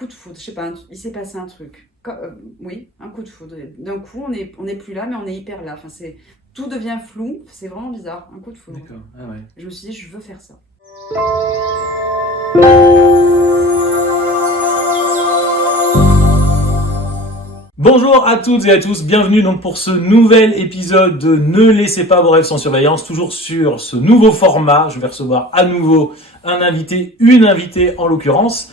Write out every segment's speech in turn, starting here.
coup de foudre, je sais pas, il s'est passé un truc. Oui, un coup de foudre. D'un coup, on n'est plus là, mais on est hyper là. Enfin, tout devient flou, c'est vraiment bizarre, un coup de foudre. D'accord, ah ouais. Je me suis dit, je veux faire ça. Bonjour à toutes et à tous, bienvenue donc pour ce nouvel épisode de Ne laissez pas vos rêves sans surveillance, toujours sur ce nouveau format. Je vais recevoir à nouveau un invité, une invitée en l'occurrence.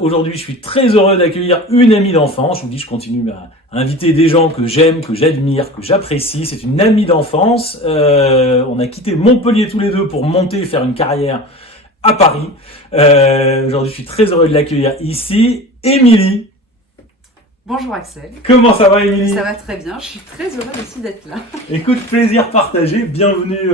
Aujourd'hui, je suis très heureux d'accueillir une amie d'enfance. Je vous dis, je continue à inviter des gens que j'aime, que j'admire, que j'apprécie. C'est une amie d'enfance. On a quitté Montpellier tous les deux pour monter et faire une carrière à Paris. Aujourd'hui, je suis très heureux de l'accueillir ici. Émilie. Bonjour Axel. Comment ça va, Émilie? Ça va très bien, je suis très heureuse aussi d'être là. Écoute, plaisir partagé, bienvenue.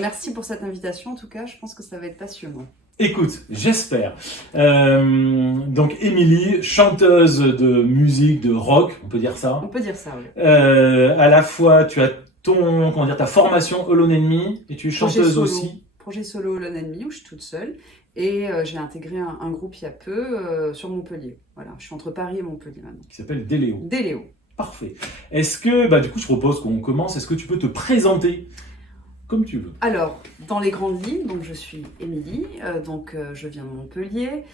Merci pour cette invitation, en tout cas, je pense que ça va être passionnant. Écoute, j'espère. Donc, Émilie, chanteuse de musique, de rock, on peut dire ça. On peut dire ça, oui. À la fois, tu as ta formation Alone Enemy et tu es chanteuse aussi. Projet solo Alone Enemy, où je suis toute seule. Et j'ai intégré un groupe il y a peu sur Montpellier. Voilà, je suis entre Paris et Montpellier maintenant. Qui s'appelle Déléo. Déléo. Parfait. Est-ce que, du coup, je propose qu'on commence. Est-ce que tu peux te présenter comme tu veux? Alors, dans les grandes lignes, donc je suis Émilie, je viens de Montpellier.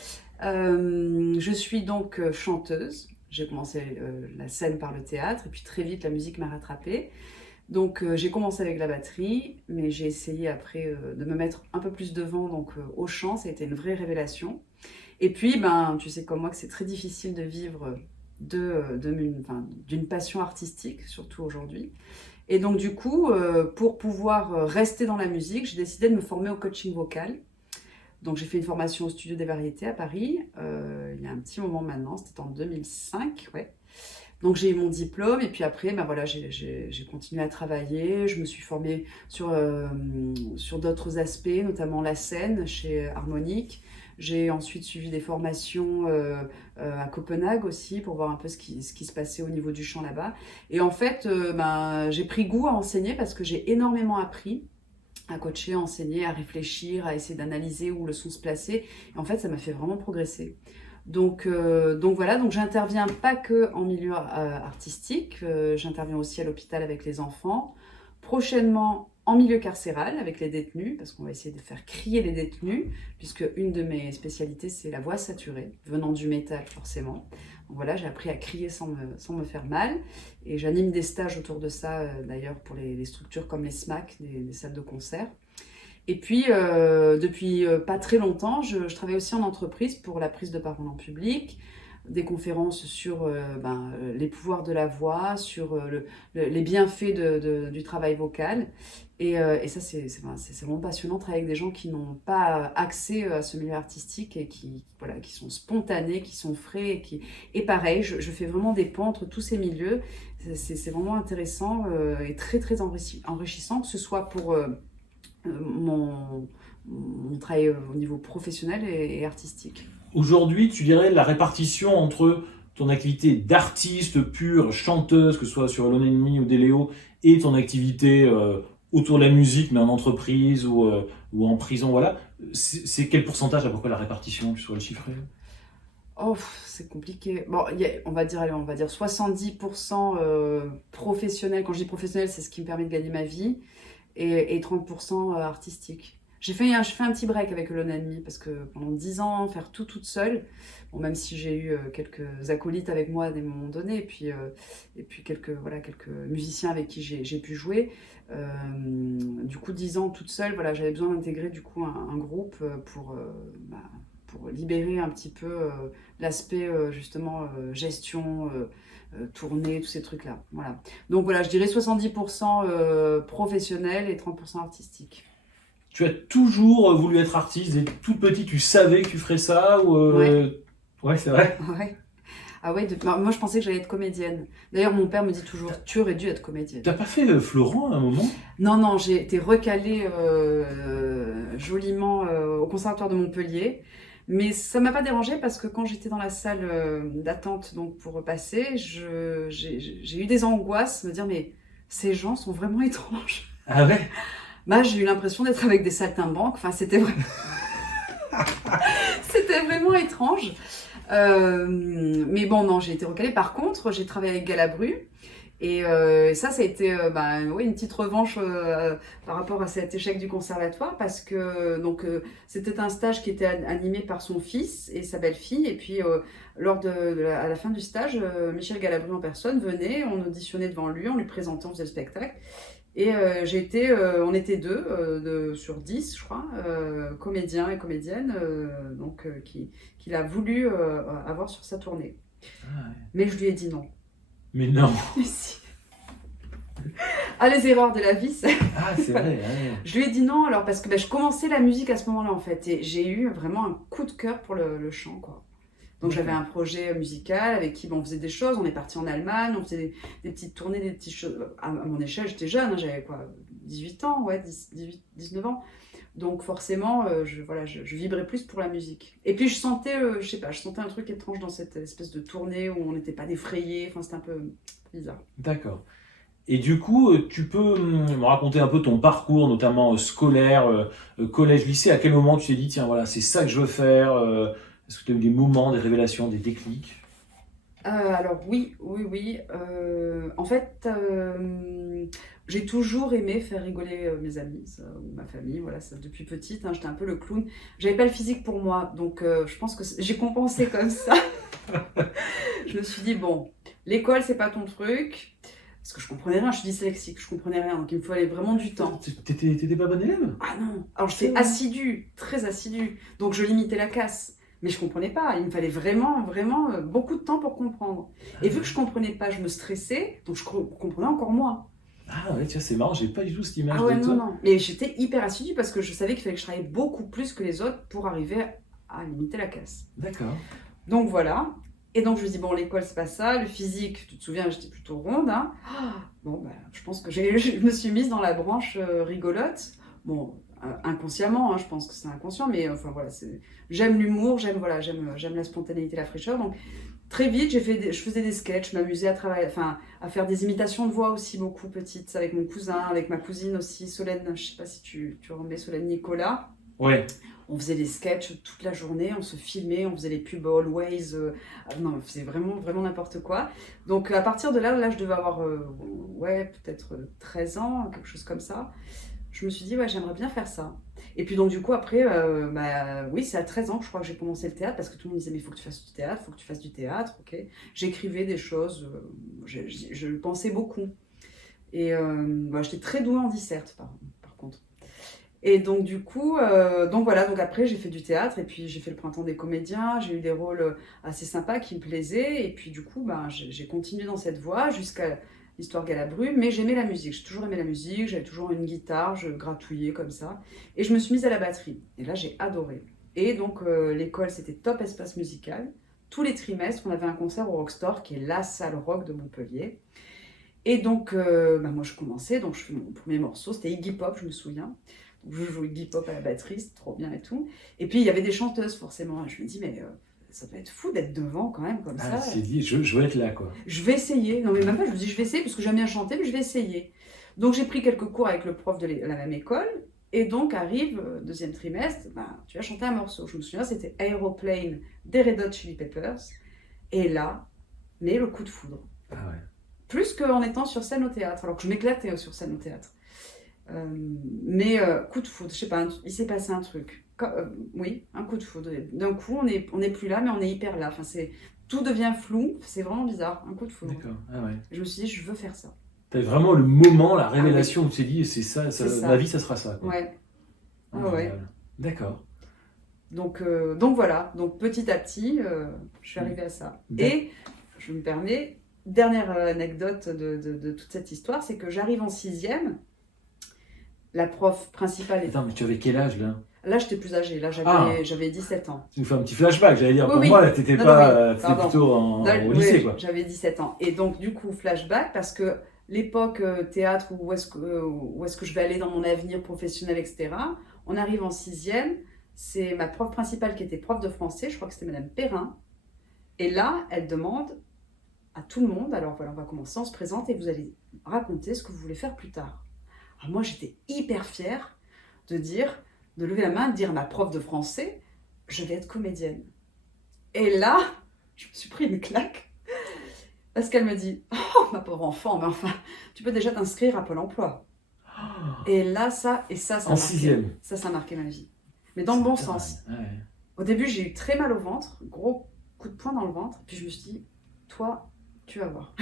Je suis donc chanteuse. J'ai commencé la scène par le théâtre et puis très vite la musique m'a rattrapée. Donc j'ai commencé avec la batterie, mais j'ai essayé après de me mettre un peu plus devant, au chant, ça a été une vraie révélation. Et puis, tu sais comme moi que c'est très difficile de vivre d'une passion artistique, surtout aujourd'hui. Et donc du coup, pour pouvoir rester dans la musique, j'ai décidé de me former au coaching vocal. Donc j'ai fait une formation au Studio des Variétés à Paris, il y a un petit moment maintenant, c'était en 2005, ouais. Donc j'ai eu mon diplôme et puis après, j'ai continué à travailler. Je me suis formée sur d'autres aspects, notamment la scène chez Harmonique. J'ai ensuite suivi des formations à Copenhague aussi pour voir un peu ce qui se passait au niveau du chant là-bas. Et en fait, j'ai pris goût à enseigner parce que j'ai énormément appris à coacher, à enseigner, à réfléchir, à essayer d'analyser où le son se plaçait. Et en fait, ça m'a fait vraiment progresser. Donc j'interviens pas que en milieu artistique, j'interviens aussi à l'hôpital avec les enfants, prochainement en milieu carcéral avec les détenus, parce qu'on va essayer de faire crier les détenus, puisque une de mes spécialités c'est la voix saturée, venant du métal forcément. Donc voilà, j'ai appris à crier sans me faire mal, et j'anime des stages autour de ça d'ailleurs pour les structures comme les SMAC, des salles de concert. Et puis, depuis pas très longtemps, je travaille aussi en entreprise pour la prise de parole en public, des conférences sur les pouvoirs de la voix, sur les bienfaits du travail vocal. Et ça, c'est vraiment passionnant de travailler avec des gens qui n'ont pas accès à ce milieu artistique et qui sont spontanés, qui sont frais. Et pareil, je fais vraiment des ponts entre tous ces milieux. C'est vraiment intéressant et très, très enrichissant, que ce soit pour... mon travail au niveau professionnel et artistique. Aujourd'hui, tu dirais la répartition entre ton activité d'artiste pure, chanteuse, que ce soit sur Alone Enemy ou Déléo, et ton activité autour de la musique, mais en entreprise ou en prison, voilà. C'est quel pourcentage à peu près la répartition, tu saurais le chiffrer? Oh, c'est compliqué. Bon, on va dire 70% professionnel. Quand je dis professionnel, c'est ce qui me permet de gagner ma vie. Et 30% artistique. Je fais un petit break avec Alone Enemy parce que pendant 10 ans, faire tout toute seule, bon, même si j'ai eu quelques acolytes avec moi à des moments donnés, et puis quelques musiciens avec qui j'ai pu jouer. Du coup, 10 ans toute seule, voilà, j'avais besoin d'intégrer du coup un groupe pour libérer un petit peu l'aspect justement gestion, tournée, tous ces trucs-là. Voilà. Donc voilà, je dirais 70% professionnel et 30% artistique. Tu as toujours voulu être artiste et toute petite, tu savais que tu ferais ça ou Ouais, c'est vrai. Ouais. Ah ouais, moi je pensais que j'allais être comédienne. D'ailleurs, mon père me dit toujours, tu aurais dû être comédienne. T'as pas fait Florent à un moment? Non, j'ai été recalée joliment au conservatoire de Montpellier. Mais ça m'a pas dérangée parce que quand j'étais dans la salle d'attente donc pour passer, j'ai eu des angoisses, me dire mais ces gens sont vraiment étranges. Ah ouais? J'ai eu l'impression d'être avec des saltimbanques. Enfin, c'était vraiment C'était vraiment étrange. Mais bon, non, j'ai été recalée. Par contre, j'ai travaillé avec Galabru. Et ça a été ouais, une petite revanche par rapport à cet échec du conservatoire parce que c'était un stage qui était animé par son fils et sa belle-fille. Et puis, à la fin du stage, Michel Galabru en personne venait, on auditionnait devant lui, on lui présentait, on faisait le spectacle. Et on était deux sur 10, je crois, comédiens et comédiennes, qu'il a voulu avoir sur sa tournée. Ah ouais. Mais je lui ai dit non. Mais non. Mais si. Ah, les erreurs de la vie, c'est... Ah, c'est vrai. Ouais. Je lui ai dit non, alors, parce que je commençais la musique à ce moment-là, en fait. Et j'ai eu vraiment un coup de cœur pour le chant, quoi. Donc j'avais un projet musical avec qui on faisait des choses. On est parti en Allemagne, on faisait des petites tournées, des petites choses. À mon échelle, j'étais jeune, hein, j'avais quoi, 18 ans, ouais, 18, 19 ans. Donc forcément, je vibrais plus pour la musique. Et puis je sentais, je sais pas, je sentais un truc étrange dans cette espèce de tournée où on n'était pas défrayés. Enfin, c'était un peu bizarre. D'accord. Et du coup, tu peux me raconter un peu ton parcours, notamment scolaire, collège, lycée. À quel moment tu t'es dit, tiens, voilà, c'est ça que je veux faire. Est-ce que tu as eu des moments, des révélations, des déclics? Alors oui. En fait, j'ai toujours aimé faire rigoler mes amis, ou ma famille, voilà, ça, depuis petite, hein, j'étais un peu le clown. J'avais pas le physique pour moi, donc je pense que j'ai compensé comme ça. Je me suis dit, bon, l'école, c'est pas ton truc, parce que je comprenais rien, je suis dyslexique, je comprenais rien, donc il me fallait vraiment du temps. T'étais pas bonne élève? Ah non, alors j'étais assidue, très assidue, donc je limitais la casse. Mais je comprenais pas, il me fallait vraiment beaucoup de temps pour comprendre. Et vu que je comprenais pas, je me stressais, donc je comprenais encore moins. Ah ouais, tiens, c'est marrant, j'ai pas du tout cette image Ah ouais, de toi. non. Mais j'étais hyper assidue parce que je savais qu'il fallait que je travaille beaucoup plus que les autres pour arriver à limiter la casse. D'accord. Donc voilà. Et donc je me dis, bon, l'école, c'est pas ça. Le physique, tu te souviens, j'étais plutôt ronde. Hein. Bon, bah, je pense que je me suis mise dans la branche rigolote. Bon, inconsciemment, hein, je pense que c'est inconscient, mais enfin voilà, j'aime l'humour, j'aime la spontanéité, la fraîcheur. Donc très vite, je faisais des sketchs, je m'amusais à travailler, enfin à faire des imitations de voix aussi beaucoup petites avec mon cousin, avec ma cousine aussi, Solène. Je sais pas si tu remets Solène Nicolas. Ouais. On faisait des sketchs toute la journée, on se filmait, on faisait les pubs Always. Non, on faisait vraiment n'importe quoi. Donc à partir de là je devais avoir peut-être 13 ans, quelque chose comme ça. Je me suis dit, ouais, j'aimerais bien faire ça. Et puis donc du coup, après, oui, c'est à 13 ans que je crois que j'ai commencé le théâtre, parce que tout le monde me disait, mais il faut que tu fasses du théâtre, il faut que tu fasses du théâtre, ok. J'écrivais des choses, je pensais beaucoup. Et j'étais très douée en disserte, par contre. Et donc du coup, donc après j'ai fait du théâtre, et puis j'ai fait le Printemps des comédiens, j'ai eu des rôles assez sympas qui me plaisaient, et puis du coup, j'ai continué dans cette voie jusqu'à l'histoire Galabru, mais j'aimais la musique, j'ai toujours aimé la musique, j'avais toujours une guitare, je gratouillais comme ça, et je me suis mise à la batterie, et là j'ai adoré. Et donc l'école c'était Top Espace Musical, tous les trimestres on avait un concert au Rockstore, qui est la salle rock de Montpellier, et donc moi je commençais, donc je fais mon premier morceau, c'était Iggy Pop, je me souviens, donc je jouais Iggy Pop à la batterie, c'était trop bien et tout, et puis il y avait des chanteuses forcément, et je me dis mais... ça doit être fou d'être devant quand même comme ça. C'est dit, je veux être là quoi. Je vais essayer. Non mais même pas, je me dis je vais essayer parce que j'aime bien chanter, mais je vais essayer. Donc j'ai pris quelques cours avec le prof de la même école. Et donc arrive deuxième trimestre, tu vas chanter un morceau. Je me souviens, c'était Aeroplane des Red Hot Chili Peppers. Et là, mais le coup de foudre. Ah ouais. Plus qu'en étant sur scène au théâtre, alors que je m'éclatais sur scène au théâtre. Coup de foudre, je sais pas, il s'est passé un truc. Oui, un coup de foudre. D'un coup, on est plus là, mais on est hyper là. Enfin, tout devient flou, c'est vraiment bizarre, un coup de foudre. D'accord, ah ouais. Je me suis dit, je veux faire ça. T'as vraiment le moment, la révélation où tu t'es dit, c'est ça, ma vie, ça sera ça. Quoi. Ouais. Ouais. D'accord. Donc voilà, donc petit à petit, je suis arrivée à ça. Et je me permets, dernière anecdote de toute cette histoire, c'est que j'arrive en 6e, la prof principale... Attends, mais tu avais quel âge là? Là, j'étais plus âgée, là j'avais 17 ans. Tu nous fais un petit flashback, j'allais dire, Oui, pour moi, là, t'étais plutôt au lycée quoi. J'avais 17 ans. Et donc du coup, flashback, parce que l'époque théâtre, où est-ce que je vais aller dans mon avenir professionnel, etc. On arrive en 6e, c'est ma prof principale qui était prof de français, je crois que c'était Madame Perrin. Et là, elle demande à tout le monde, alors voilà, on va commencer, on se présente et vous allez raconter ce que vous voulez faire plus tard. Alors moi, j'étais hyper fière de lever la main, de dire à ma prof de français, je vais être comédienne. Et là, je me suis pris une claque. Parce qu'elle me dit, oh ma pauvre enfant, mais enfin, tu peux déjà t'inscrire à Pôle emploi. Et là, ça En a marqué. 6e. Ça a marqué ma vie. Mais dans le bon sens. Ouais. Au début, j'ai eu très mal au ventre, gros coup de poing dans le ventre. Puis je me suis dit, toi, tu vas voir.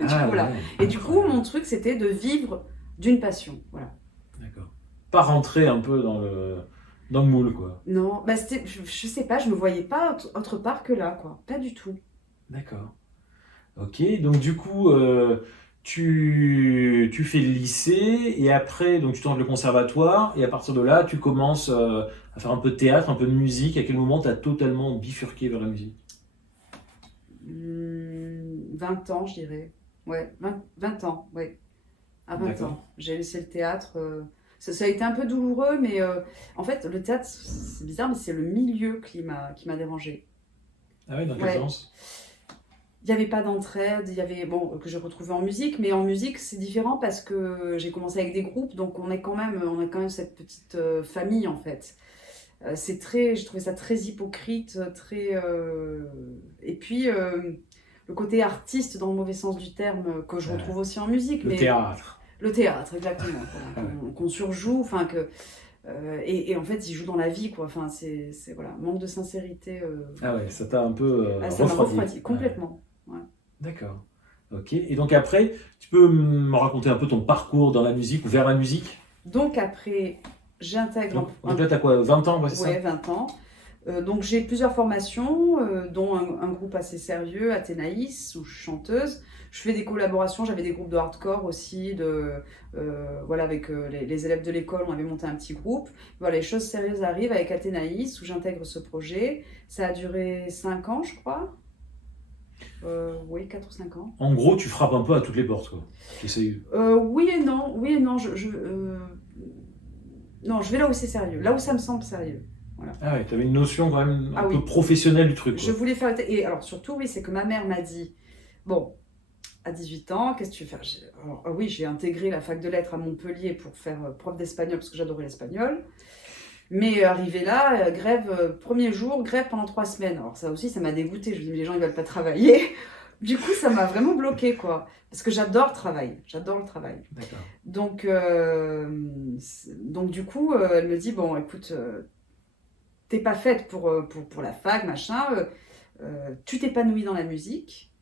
Et du coup, voilà. Et du coup, mon truc, c'était de vivre d'une passion. Voilà. D'accord. Pas rentrer un peu dans le moule, quoi. Non, bah je sais pas, je me voyais pas autre part que là, quoi. Pas du tout. D'accord. Ok, donc du coup, tu fais le lycée et après, donc tu tentes le conservatoire et à partir de là, tu commences à faire un peu de théâtre, un peu de musique. À quel moment tu as totalement bifurqué vers la musique? 20 ans, je dirais. Ouais, 20 ans, ouais. À 20 D'accord. ans. J'ai laissé le théâtre. Ça a été un peu douloureux, mais en fait, le théâtre, c'est bizarre, mais c'est le milieu qui m'a dérangée. Ah ouais, dans quel Ouais. sens? Il n'y avait pas d'entraide, il y avait, bon, que j'ai retrouvé en musique, mais en musique, c'est différent parce que j'ai commencé avec des groupes, donc on a quand même cette petite famille, en fait. J'ai trouvé ça très hypocrite, et puis, le côté artiste, dans le mauvais sens du terme, que je retrouve aussi en musique. Le théâtre. Le théâtre, exactement. Voilà, qu'on surjoue, enfin que... et en fait, ils jouent dans la vie, quoi. Enfin, voilà, manque de sincérité. Ah ouais, ça t'a un peu Ça m'a refroidi. refroidi, complètement. Ouais. D'accord. Ok. Et donc après, tu peux me raconter un peu ton parcours dans la musique ou vers la musique? Donc après, j'intègre Donc là, tu as quoi, 20 ans, ouais, c'est ouais, ça? 20 ans. Donc j'ai plusieurs formations, dont un groupe assez sérieux, Athénaïs, où je suis chanteuse. Je fais des collaborations, j'avais des groupes de hardcore aussi, voilà, avec les élèves de l'école, on avait monté un petit groupe. Voilà, les choses sérieuses arrivent avec Athénaïs, où j'intègre ce projet. Ça a duré 5 ans, je crois. Oui, 4 ou 5 ans. En gros, tu frappes un peu à toutes les portes, quoi. J'essaye. Oui et non, oui et non. Non, je vais là où c'est sérieux, là où ça me semble sérieux. Voilà. Ah ouais, tu avais une notion quand même un Ah peu oui. professionnelle du truc, Je quoi. voulais faire... Et alors surtout, oui, c'est que ma mère m'a dit, bon, à 18 ans, qu'est-ce que tu veux faire? Alors, oui, j'ai intégré la fac de lettres à Montpellier pour faire prof d'espagnol, parce que j'adorais l'espagnol. Mais arrivé là, grève, premier jour, grève pendant 3 semaines. Alors ça aussi, ça m'a dégoûtée. Je me dis, mais les gens, ils veulent pas travailler. Du coup, ça m'a vraiment bloquée, quoi. Parce que j'adore le travail. J'adore le travail. D'accord. Donc du coup, elle me dit, bon, écoute, t'es pas faite pour la fac, machin. Tu t'épanouis dans la musique.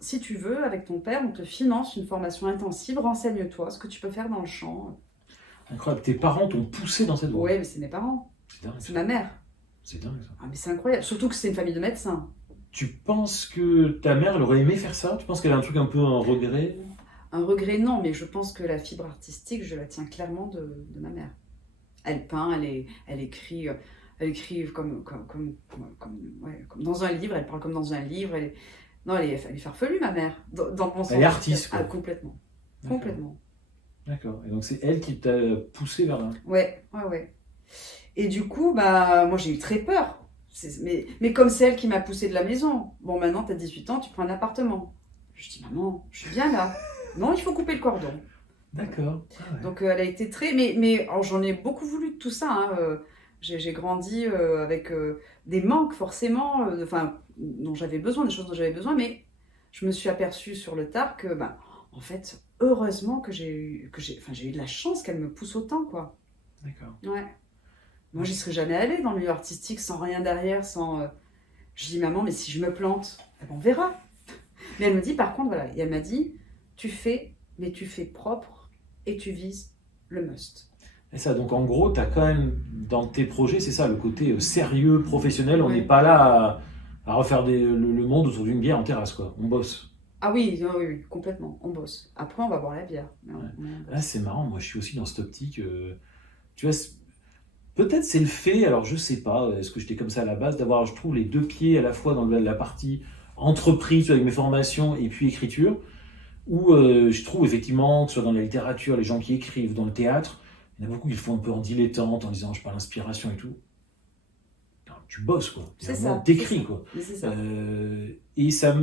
Si tu veux, avec ton père, on te finance une formation intensive. Renseigne-toi, ce que tu peux faire dans le chant. Incroyable. Tes parents t'ont poussé dans cette voie. Oui, mais c'est mes parents. C'est dingue, C'est ça. ma mère. C'est dingue, ça. Ah, mais c'est incroyable. Surtout que c'est une famille de médecins. Tu penses que ta mère, elle aurait aimé faire ça? Tu penses qu'elle a un truc un peu un regret? Un regret, non, mais je pense que la fibre artistique, je la tiens clairement de ma mère. Elle peint, elle écrit comme dans un livre, elle parle comme dans un livre. Non, elle est farfelue, ma mère, dans le bon sens. Elle est artiste, quoi. Ah, complètement. D'accord. Complètement. D'accord. Et donc c'est elle qui t'a poussé vers là. Ouais. Et du coup, bah, moi j'ai eu très peur. Mais comme c'est elle qui m'a poussée de la maison. Bon, maintenant t'as 18 ans, tu prends un appartement. Je dis, maman, je suis bien là. Non, il faut couper le cordon. D'accord. Ah ouais. Donc elle a été très... Mais alors, j'en ai beaucoup voulu de tout ça. Hein. J'ai grandi avec des manques forcément, dont j'avais besoin, des choses dont j'avais besoin. Mais je me suis aperçue sur le tard que, bah, en fait, heureusement que j'ai eu de la chance qu'elle me pousse autant, quoi. D'accord. Ouais. Moi, j'y serais jamais allée dans le milieu artistique sans rien derrière, sans... Je dis, maman, mais si je me plante, eh ben, on verra. Mais elle me dit, par contre, voilà, et elle m'a dit, tu fais, mais tu fais propre et tu vises le must. Et ça, donc en gros, tu as quand même dans tes projets, c'est ça, le côté sérieux, professionnel. On Ouais. n'est pas là à refaire le monde autour d'une bière en terrasse, quoi. On bosse. Ah oui, oui, complètement, on bosse. Après, on va boire la bière. Mais on bosse. Là, c'est marrant, moi je suis aussi dans cette optique. Tu vois, peut-être c'est le fait, alors je sais pas, est-ce que j'étais comme ça à la base, d'avoir, je trouve, les deux pieds à la fois dans la partie entreprise avec mes formations et puis écriture, où je trouve effectivement, que ce soit dans la littérature, les gens qui écrivent, dans le théâtre, il y en a beaucoup qui le font un peu en dilettante, en disant je parle d'inspiration et tout. Non, tu bosses, quoi. C'est Vraiment, ça. t'écris, quoi. Mais c'est ça. Et ça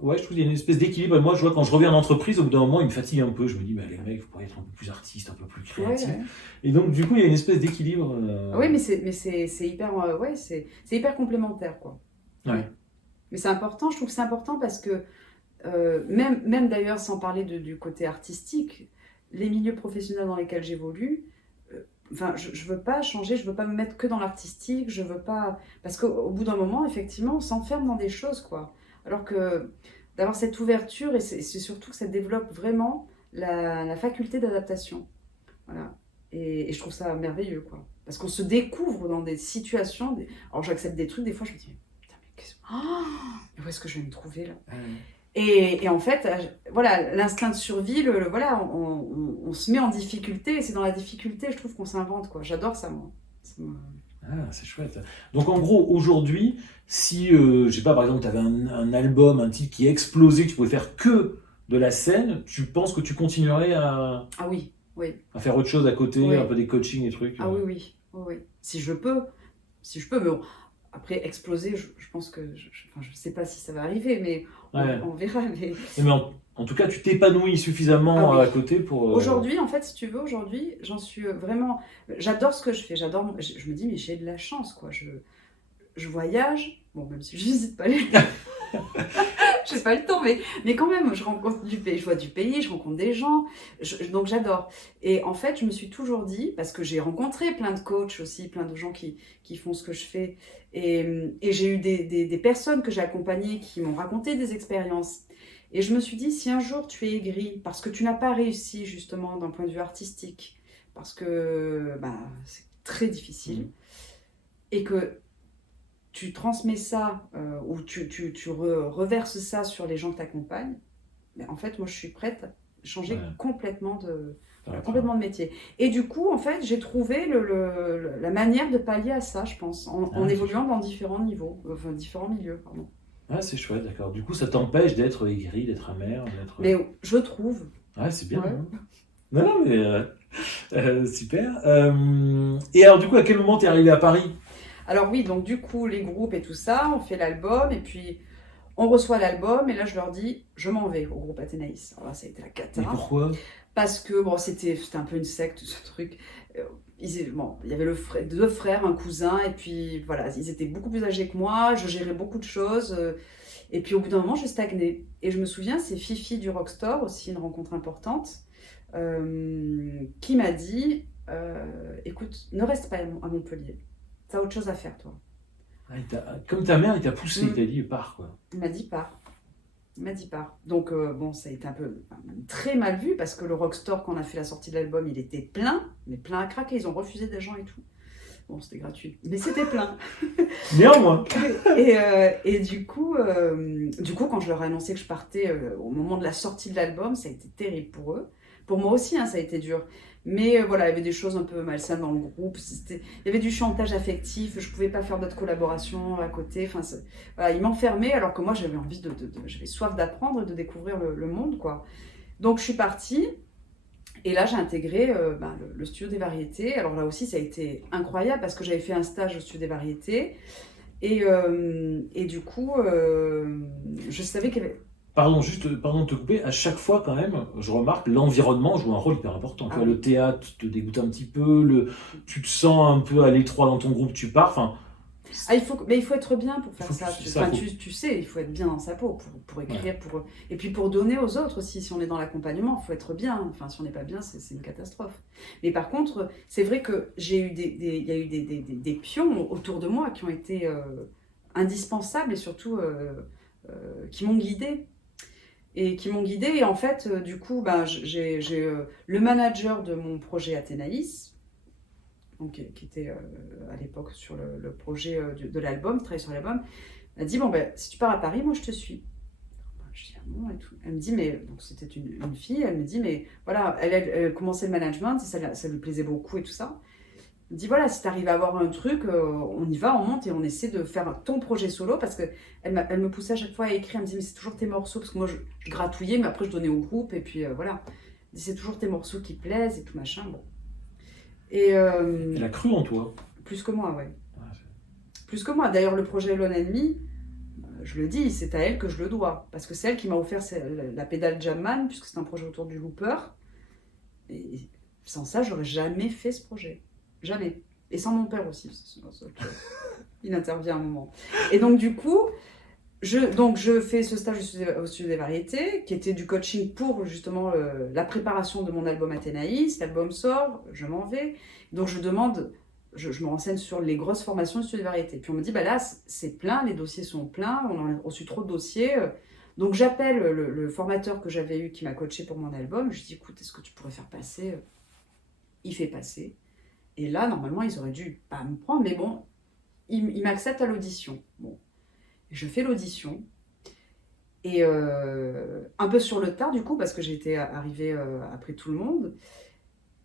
ouais, je trouve qu'il y a une espèce d'équilibre. Et moi, je vois, quand je reviens en entreprise, au bout d'un moment, il me fatigue un peu. Je me dis, bah, les mecs, vous pourriez être un peu plus artiste, un peu plus créatif. Ouais. Et donc, du coup, il y a une espèce d'équilibre. Oui, mais c'est hyper, ouais, c'est hyper complémentaire, quoi. Ouais. Mais c'est important, je trouve que c'est important parce que, même d'ailleurs, sans parler du côté artistique, les milieux professionnels dans lesquels j'évolue, enfin, je veux pas changer, je veux pas me mettre que dans l'artistique, je veux pas... Parce qu'au bout d'un moment, effectivement, on s'enferme dans des choses, quoi. Alors que d'avoir cette ouverture, et c'est surtout que ça développe vraiment la faculté d'adaptation. Voilà. Et je trouve ça merveilleux, quoi. Parce qu'on se découvre dans des situations... Alors j'accepte des trucs, des fois je me dis, putain, mais qu'est-ce... Oh, mais où est-ce que je vais me trouver, là? Et en fait, voilà, l'instinct de survie, voilà, on se met en difficulté, et c'est dans la difficulté, je trouve, qu'on s'invente, quoi. J'adore ça, moi. Ah, c'est chouette. Donc en gros, aujourd'hui, si, je sais pas, par exemple, tu avais un album, un titre qui explosait, que tu pouvais faire que de la scène, tu penses que tu continuerais à Ah oui, oui. à faire autre chose à côté, Oui. un peu des coachings et trucs Ah oui. Si je peux, mais bon, après, exploser, je pense que, enfin, je sais pas si ça va arriver, mais Ouais. on verra. Mais Mais en tout cas, tu t'épanouis suffisamment Ah oui. à côté pour... aujourd'hui, en fait, si tu veux, aujourd'hui, j'en suis vraiment... J'adore ce que je fais, j'adore... Je me dis, mais j'ai de la chance, quoi. Je voyage, bon, même si je visite pas les... Je n'ai pas le temps, mais quand même, je rencontre du pays, je vois du pays, je rencontre des gens, donc j'adore. Et en fait, je me suis toujours dit, parce que j'ai rencontré plein de coachs aussi, plein de gens qui font ce que je fais, et j'ai eu des personnes que j'ai accompagnées qui m'ont raconté des expériences. Et je me suis dit, si un jour tu es aigri, parce que tu n'as pas réussi justement d'un point de vue artistique, parce que bah, c'est très difficile, et que tu transmets ça, ou tu reverses ça sur les gens que tu accompagnes, mais en fait, moi, je suis prête à changer complètement de métier. Et du coup, en fait, j'ai trouvé la manière de pallier à ça, je pense, en évoluant dans différents niveaux, enfin, différents milieux, pardon. Ah, c'est chouette, d'accord. Du coup, ça t'empêche d'être aigri, d'être amer, d'être... Mais je trouve. Ah, c'est bien. Ouais. Hein. Non, mais super. Et alors, du coup, à quel moment t'es arrivé à Paris? Alors oui, donc du coup, les groupes et tout ça, on fait l'album, et puis on reçoit l'album, et là, je leur dis, je m'en vais au groupe Athénaïs. Alors là, ça a été la cata. Et pourquoi? Parce que, bon, c'était un peu une secte, ce truc. Il y avait deux frères, un cousin, et puis voilà, ils étaient beaucoup plus âgés que moi, je gérais beaucoup de choses, et puis au bout d'un moment, je stagnais. Et je me souviens, c'est Fifi du Rockstore, aussi une rencontre importante, qui m'a dit, écoute, ne reste pas à Montpellier, t'as autre chose à faire, toi. Ah, comme ta mère, il t'a poussé, il t'a dit, pars, quoi. Il m'a dit, pars. Donc, bon, ça a été un peu très mal vu parce que le Rockstore, quand on a fait la sortie de l'album, il était plein, mais plein à craquer. Ils ont refusé des gens et tout. Bon, c'était gratuit, mais c'était plein. Néanmoins. Et du coup, quand je leur ai annoncé que je partais au moment de la sortie de l'album, ça a été terrible pour eux. Pour moi aussi, hein, ça a été dur. Mais voilà, il y avait des choses un peu malsaines dans le groupe. Il y avait du chantage affectif. Je ne pouvais pas faire d'autres collaborations à côté. Enfin, voilà, ils m'enfermaient alors que moi, j'avais envie j'avais soif d'apprendre et de découvrir le monde, quoi. Donc, je suis partie. Et là, j'ai intégré le studio des variétés. Alors là aussi, ça a été incroyable parce que j'avais fait un stage au studio des variétés. Et du coup, je savais qu'il y avait... Pardon de te couper, à chaque fois quand même, je remarque, l'environnement joue un rôle hyper important. Tu vois, le théâtre te dégoûte un petit peu, tu te sens un peu à l'étroit dans ton groupe, tu pars, enfin... il faut être bien pour faire ça. Tu sais, il faut être bien dans sa peau pour écrire, et puis pour donner aux autres aussi. Si on est dans l'accompagnement, il faut être bien. Enfin, si on n'est pas bien, c'est une catastrophe. Mais par contre, c'est vrai que il y a eu des pions autour de moi qui ont été indispensables et surtout qui m'ont guidée. Et en fait, du coup, j'ai le manager de mon projet Athénaïs, donc, qui était à l'époque sur le projet de l'album, travaillait sur l'album, elle a dit, si tu pars à Paris, moi je te suis. Je dis, ah bon, et tout. Elle me dit, mais donc c'était une fille, elle me dit, mais voilà, elle commençait le management, ça lui plaisait beaucoup et tout ça. Elle me dit, voilà, si tu arrives à avoir un truc, on y va, on monte et on essaie de faire ton projet solo, parce qu'elle me poussait à chaque fois à écrire, elle me dit, mais c'est toujours tes morceaux, parce que moi je gratouillais, mais après je donnais au groupe, et puis voilà. Elle me dit, c'est toujours tes morceaux qui plaisent et tout machin, bon. Et elle a cru en toi. Plus que moi, ouais. plus que moi. D'ailleurs, le projet Alone Enemy, je le dis, c'est à elle que je le dois. Parce que c'est elle qui m'a offert la pédale Jamman, puisque c'est un projet autour du looper. Et sans ça, j'aurais jamais fait ce projet. Jamais. Et sans mon père aussi. Il intervient à un moment. Et donc, du coup, je fais ce stage au studio des variétés, qui était du coaching pour justement la préparation de mon album Athénaïs. L'album sort, je m'en vais. Donc, je me renseigne sur les grosses formations du studio des variétés. Puis on me dit, là, c'est plein, les dossiers sont pleins, on a reçu trop de dossiers. Donc, j'appelle le formateur que j'avais eu, qui m'a coaché pour mon album. Je dis, écoute, est-ce que tu pourrais faire passer? Il fait passer. Et là, normalement, ils auraient dû pas me prendre, mais bon, il m'accepte à l'audition. Bon. Je fais l'audition, et un peu sur le tard du coup, parce que j'étais arrivée après tout le monde,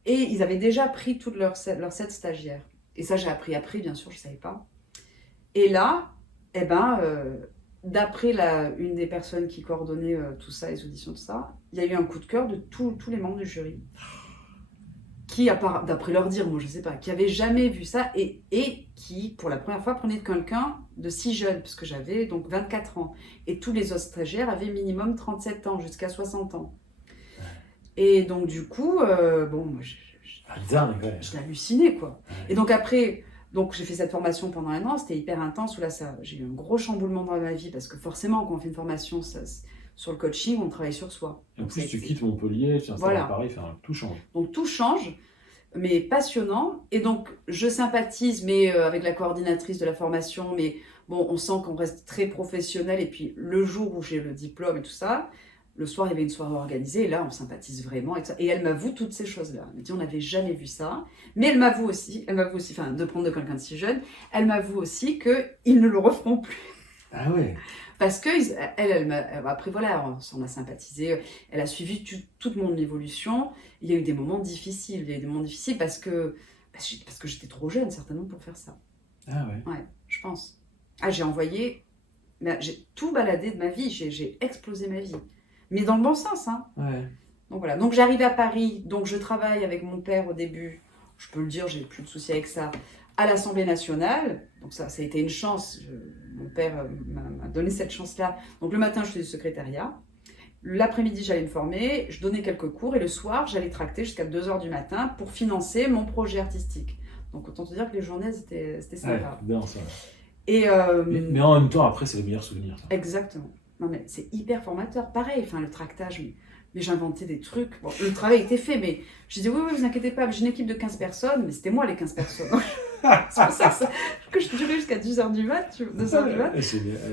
et ils avaient déjà pris toutes leurs 7 stagiaires. Et ça, j'ai appris après, bien sûr, je ne savais pas. Et là, d'après une des personnes qui coordonnait tout ça, les auditions, tout ça, il y a eu un coup de cœur de tous les membres du jury. Qui, d'après leur dire, moi je sais pas, qui avait jamais vu ça et qui, pour la première fois, prenait quelqu'un de si jeune, parce que j'avais donc 24 ans. Et tous les autres stagiaires avaient minimum 37 ans, jusqu'à 60 ans. Et donc, du coup, moi, j'ai halluciné, quoi. Et donc, après, j'ai fait cette formation pendant 1 an, c'était hyper intense, où là, j'ai eu un gros chamboulement dans ma vie, parce que forcément, quand on fait une formation, sur le coaching, on travaille sur soi. Et en plus, tu quittes Montpellier, tu installes à Paris, tout change. Donc tout change, mais passionnant. Et donc, je sympathise avec la coordinatrice de la formation, mais bon, on sent qu'on reste très professionnel. Et puis, le jour où j'ai le diplôme et tout ça, le soir, il y avait une soirée organisée. Et là, on sympathise vraiment. Et elle m'avoue toutes ces choses-là. Elle me dit, on n'avait jamais vu ça. Mais elle m'avoue aussi, enfin, de prendre de quelqu'un de si jeune, elle m'avoue aussi qu'ils ne le referont plus. Ah ouais. Parce que après voilà, on a sympathisé, elle a suivi toute mon évolution. Il y a eu des moments difficiles, parce que j'étais trop jeune certainement pour faire ça. Ah ouais. Ouais, je pense. J'ai tout baladé de ma vie, j'ai explosé ma vie, mais dans le bon sens, hein. Ouais. Donc voilà, donc j'arrive à Paris, donc je travaille avec mon père au début. Je peux le dire, j'ai plus de soucis avec ça. À l'Assemblée nationale, donc ça a été une chance, mon père m'a donné cette chance-là. Donc le matin, je faisais du secrétariat, l'après-midi, j'allais me former, je donnais quelques cours, et le soir, j'allais tracter jusqu'à 2h du matin pour financer mon projet artistique. Donc autant te dire que les journées, c'était sympa. Ouais, bien ça. Et, mais en même temps, après, c'est les meilleurs souvenirs. Ça. Exactement. Non mais c'est hyper formateur, pareil, le tractage, mais j'inventais des trucs. Bon, le travail était fait, mais je disais, oui, vous inquiétez pas, j'ai une équipe de 15 personnes, mais c'était moi les 15 personnes. C'est pour ça que je durais jusqu'à 2h du mat.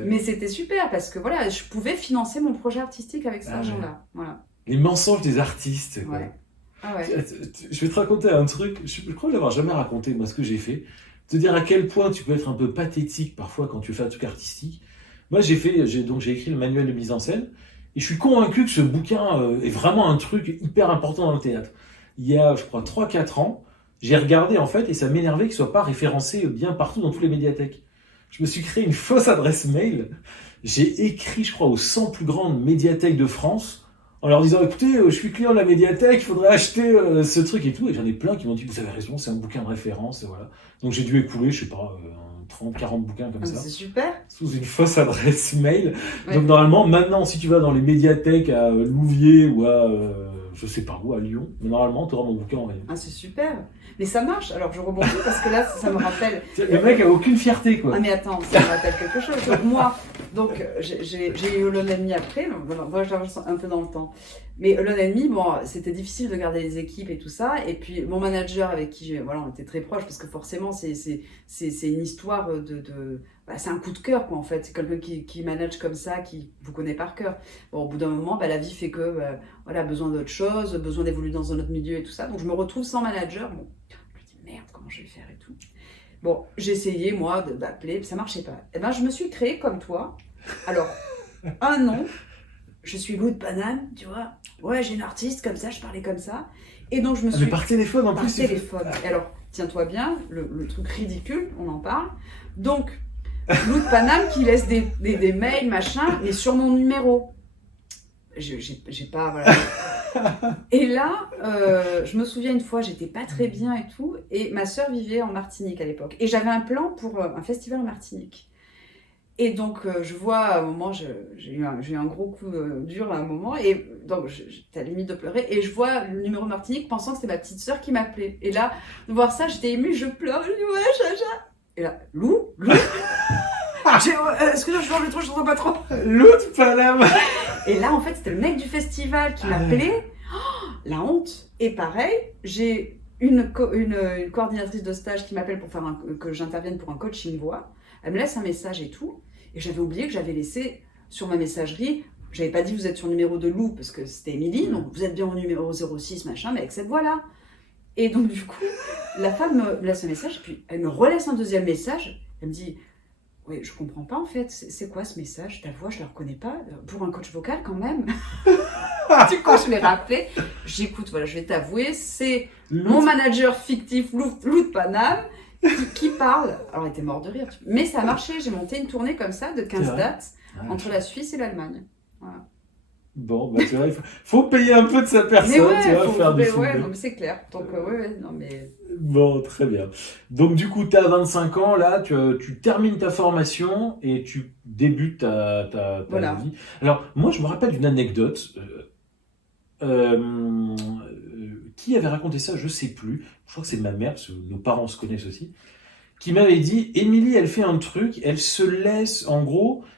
Mais c'était super, parce que voilà, je pouvais financer mon projet artistique avec cet argent-là. Voilà. Les mensonges des artistes. Quoi. Ouais. Ah ouais. Je vais te raconter un truc, je crois l'avoir jamais raconté, moi, ce que j'ai fait. Te dire à quel point tu peux être un peu pathétique parfois quand tu fais un truc artistique. Moi, j'ai écrit le manuel de mise en scène. Et je suis convaincu que ce bouquin est vraiment un truc hyper important dans le théâtre. Il y a, je crois, 3-4 ans, j'ai regardé en fait et ça m'énervait qu'il ne soit pas référencé bien partout dans toutes les médiathèques. Je me suis créé une fausse adresse mail. J'ai écrit, je crois, aux 100 plus grandes médiathèques de France en leur disant, écoutez, je suis client de la médiathèque, il faudrait acheter ce truc et tout. Et j'en ai plein qui m'ont dit, vous avez raison, c'est un bouquin de référence. Et voilà. Donc j'ai dû écouler, je sais pas, 30-40 bouquins comme ça. C'est super. Sous une fausse adresse mail. Ouais. Donc normalement, maintenant, si tu vas dans les médiathèques à Louviers ou à, je sais pas où, à Lyon, normalement, tu auras mon bouquin en rayon. Ah, c'est super. Mais ça marche. Alors je rebondis parce que là, ça me rappelle... Le mec a aucune fierté, quoi. Ah mais attends, ça me rappelle quelque chose. Donc moi, j'ai eu Alone Enemy après. Voilà, j'avance un peu dans le temps. Mais Alone Enemy, bon, c'était difficile de garder les équipes et tout ça. Et puis mon manager avec qui, on était très proches parce que forcément, c'est une histoire c'est un coup de cœur, quoi, en fait. C'est quelqu'un qui manage comme ça, qui vous connaît par cœur. Bon, au bout d'un moment, la vie fait que, besoin d'autre chose, besoin d'évoluer dans un autre milieu et tout ça. Donc je me retrouve sans manager. Bon, je me dis merde, comment je vais faire et tout. Bon, j'ai essayé, moi, d'appeler, ça marchait pas. Et ben, je me suis créée comme toi. Alors, un nom, je suis Lou de Paname, tu vois. Ouais, j'ai une artiste comme ça, je parlais comme ça. Et donc, je me suis... Mais par téléphone, en plus. Par téléphone. Et alors, tiens-toi bien, le truc ridicule, on en parle. Donc, Lou de Paname qui laisse des mails, machin, mais sur mon numéro. J'ai pas, voilà... Et là, je me souviens une fois, j'étais pas très bien et tout, et ma sœur vivait en Martinique à l'époque. Et j'avais un plan pour un festival en Martinique. Et donc, je vois à un moment, j'ai eu un gros coup dur à un moment, et donc j'étais à la limite de pleurer, et je vois le numéro Martinique pensant que c'était ma petite sœur qui m'appelait. Et là, de voir ça, j'étais émue, je pleure, je dis ouais, Chacha. Et là, Lou. Excusez-moi, je parle trop, je t'entends pas trop. L'autre Paname. Et là, en fait, c'était le mec du festival qui m'appelait. Oh, la honte. Et pareil, j'ai une coordinatrice de stage qui m'appelle pour faire que j'intervienne pour un coaching voix. Elle me laisse un message et tout. Et j'avais oublié que j'avais laissé sur ma messagerie. J'avais pas dit vous êtes sur le numéro de Lou parce que c'était Émilie. Donc vous êtes bien au numéro 06, machin, mais avec cette voix-là. Et donc, du coup, la femme me laisse un message. Puis elle me relaisse un deuxième message. Elle me dit. Oui, je comprends pas en fait. C'est quoi ce message? Ta voix, je la reconnais pas. Pour un coach vocal, quand même. Du coup, je l'ai rappelé. J'écoute, voilà, je vais t'avouer, c'est mon manager fictif, Lou de Paname, qui parle. Alors, il était mort de rire. Mais ça a marché. J'ai monté une tournée comme ça de 15 dates entre la Suisse et l'Allemagne. Voilà. Bon, bah c'est vrai, il faut payer un peu de sa personne, mais ouais, tu vois, faire du ouais, non, mais c'est clair. Donc, ouais, non, mais. Bon, très bien. Donc, du coup, tu as 25 ans, là, tu termines ta formation et tu débutes ta Voilà. vie. Alors, moi, je me rappelle d'une anecdote. Qui avait raconté ça? Je sais plus. Je crois que c'est ma mère, parce que nos parents se connaissent aussi. Qui m'avait dit, Émilie, elle fait un truc, elle se laisse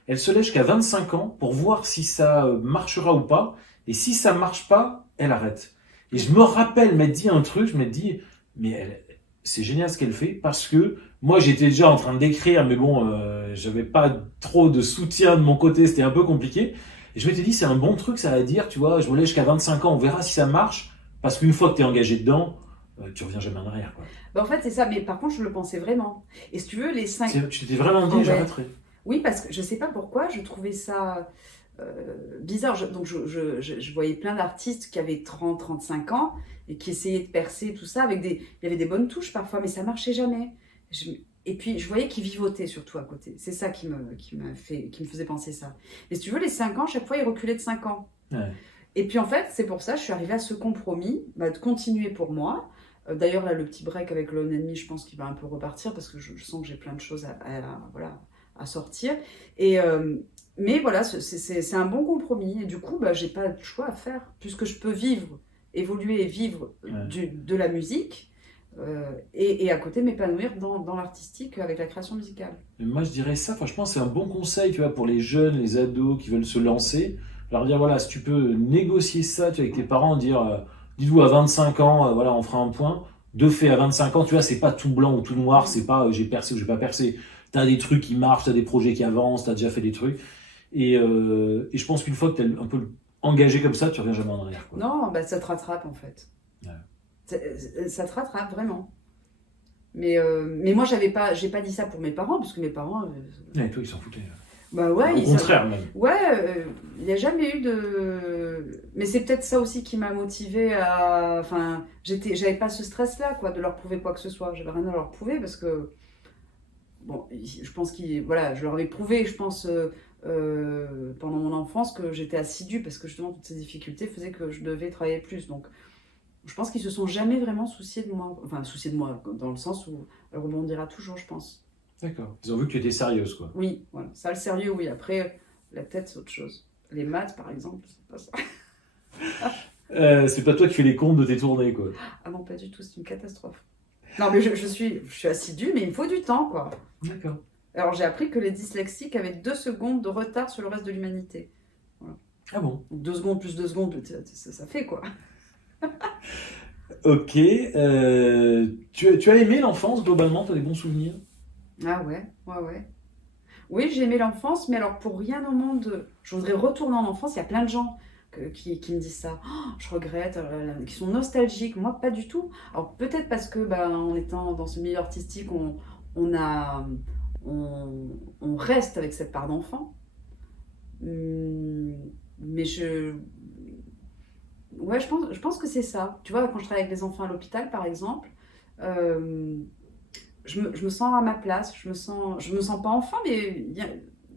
jusqu'à 25 ans pour voir si ça marchera ou pas. Et si ça marche pas, elle arrête. Et je me rappelle m'être dit un truc, je m'être dit, mais c'est génial ce qu'elle fait, parce que moi j'étais déjà en train d'écrire, mais bon, j'avais pas trop de soutien de mon côté, c'était un peu compliqué. Et je m'étais dit, c'est un bon truc, ça va dire, tu vois, je me laisse jusqu'à 25 ans, on verra si ça marche, parce qu'une fois que tu es engagé dedans, tu reviens jamais en arrière, quoi. Bah, en fait, c'est ça. Mais par contre, je le pensais vraiment. Et si tu veux, les 5... Tu t'étais vraiment dit, ouais. J'arrêterai. Oui, parce que je sais pas pourquoi, je trouvais ça bizarre. Donc, je voyais plein d'artistes qui avaient 30, 35 ans et qui essayaient de percer, tout ça. Il y avait des bonnes touches parfois, mais ça marchait jamais. Et puis, je voyais qu'ils vivotaient surtout à côté. C'est ça qui me faisait penser ça. Mais si tu veux, les 5 ans, chaque fois, ils reculaient de 5 ans. Ouais. Et puis, en fait, c'est pour ça que je suis arrivée à ce compromis de continuer pour moi. D'ailleurs, là, le petit break avec Lone Enemy, je pense qu'il va un peu repartir parce que je sens que j'ai plein de choses à sortir. Et, mais voilà, c'est un bon compromis. Et du coup, j'ai pas de choix à faire puisque je peux évoluer et vivre de la musique et à côté m'épanouir dans l'artistique avec la création musicale. Et moi, je dirais ça, franchement, c'est un bon conseil, tu vois, pour les jeunes, les ados qui veulent se lancer. Leur dire, voilà, si tu peux négocier ça, tu vois, avec tes parents, dire, dites-vous à 25 ans, voilà, on fera un point. De fait, à 25 ans, tu vois, c'est pas tout blanc ou tout noir, c'est pas j'ai percé ou j'ai pas percé. T'as des trucs qui marchent, t'as des projets qui avancent, t'as déjà fait des trucs. Et je pense qu'une fois que t'es un peu engagé comme ça, tu reviens jamais en arrière, quoi. Non, ça te rattrape en fait. Ouais. Ça te rattrape vraiment. Mais moi, j'ai pas dit ça pour mes parents, parce que mes parents. Ouais, toi, ils s'en foutaient. Bah ouais, au contraire, même. Ouais, il n'y a jamais eu de. Mais c'est peut-être ça aussi qui m'a motivée à. Enfin, j'avais pas ce stress-là, quoi, de leur prouver quoi que ce soit. J'avais rien à leur prouver parce que. Bon, je pense voilà, je leur avais prouvé, je pense, pendant mon enfance que j'étais assidue parce que justement toutes ces difficultés faisaient que je devais travailler plus. Donc, je pense qu'ils se sont jamais vraiment souciés de moi. Enfin, souciés de moi, dans le sens où elle rebondira toujours, je pense. D'accord. Ils ont vu que tu étais sérieuse, quoi. Oui, voilà. Ça, le sérieux, oui. Après, la tête, c'est autre chose. Les maths, par exemple, c'est pas ça. C'est pas toi qui fais les comptes de tes tournées, quoi. Ah non, pas du tout, c'est une catastrophe. Non, mais je suis assidue, mais il me faut du temps, quoi. D'accord. Alors, j'ai appris que les dyslexiques avaient 2 secondes de retard sur le reste de l'humanité. Voilà. Ah bon? Donc 2 secondes plus 2 secondes, ça fait, quoi. Ok. Tu as aimé l'enfance, globalement? Tu as des bons souvenirs? Ah ouais. Oui, j'ai aimé l'enfance, mais alors pour rien au monde, je voudrais retourner en enfance. Il y a plein de gens qui me disent ça. Oh, je regrette, qui sont nostalgiques. Moi, pas du tout. Alors peut-être parce que, en étant dans ce milieu artistique, on reste avec cette part d'enfant. Mais ouais, je pense que c'est ça. Tu vois, quand je travaille avec des enfants à l'hôpital, par exemple, je me sens à ma place. Je me sens pas enfant, mais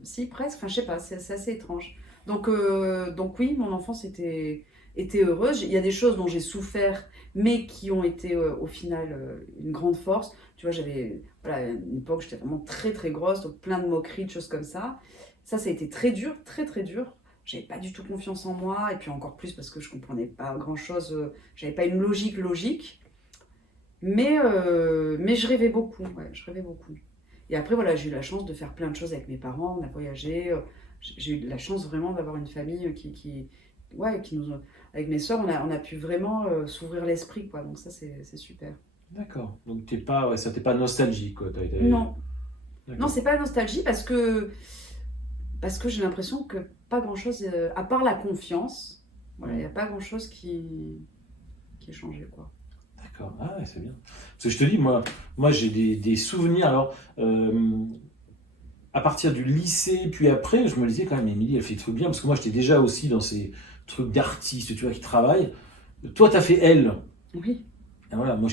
si, presque. Enfin, je sais pas, c'est assez étrange. Donc oui, mon enfance était été heureuse. Il y a des choses dont j'ai souffert, mais qui ont été au final une grande force. Tu vois, j'avais une époque, j'étais vraiment très très grosse, donc plein de moqueries, de choses comme ça. Ça a été très dur, très très dur. J'avais pas du tout confiance en moi, et puis encore plus parce que je comprenais pas grand-chose, j'avais pas une logique. Mais je rêvais beaucoup, ouais, je rêvais beaucoup. Et après, voilà, j'ai eu la chance de faire plein de choses avec mes parents, on a voyagé. J'ai eu la chance vraiment d'avoir une famille qui nous... Avec mes soeurs, on a pu vraiment s'ouvrir l'esprit, quoi. Donc ça, c'est super. D'accord. Donc ça t'es pas nostalgique, quoi. Non, non, D'accord. c'est pas la nostalgie parce que j'ai l'impression que pas grand-chose, à part la confiance, voilà, il n'y a pas grand-chose qui est changé, quoi. D'accord. Ah ouais, c'est bien. Parce que je te dis, moi j'ai des souvenirs. Alors, à partir du lycée, puis après, je me disais quand même, Émilie, elle fait des trucs bien. Parce que moi, j'étais déjà aussi dans ces trucs d'artistes, tu vois, qui travaillent. Toi, t'as fait elle. Oui. Et voilà, Toi, moi,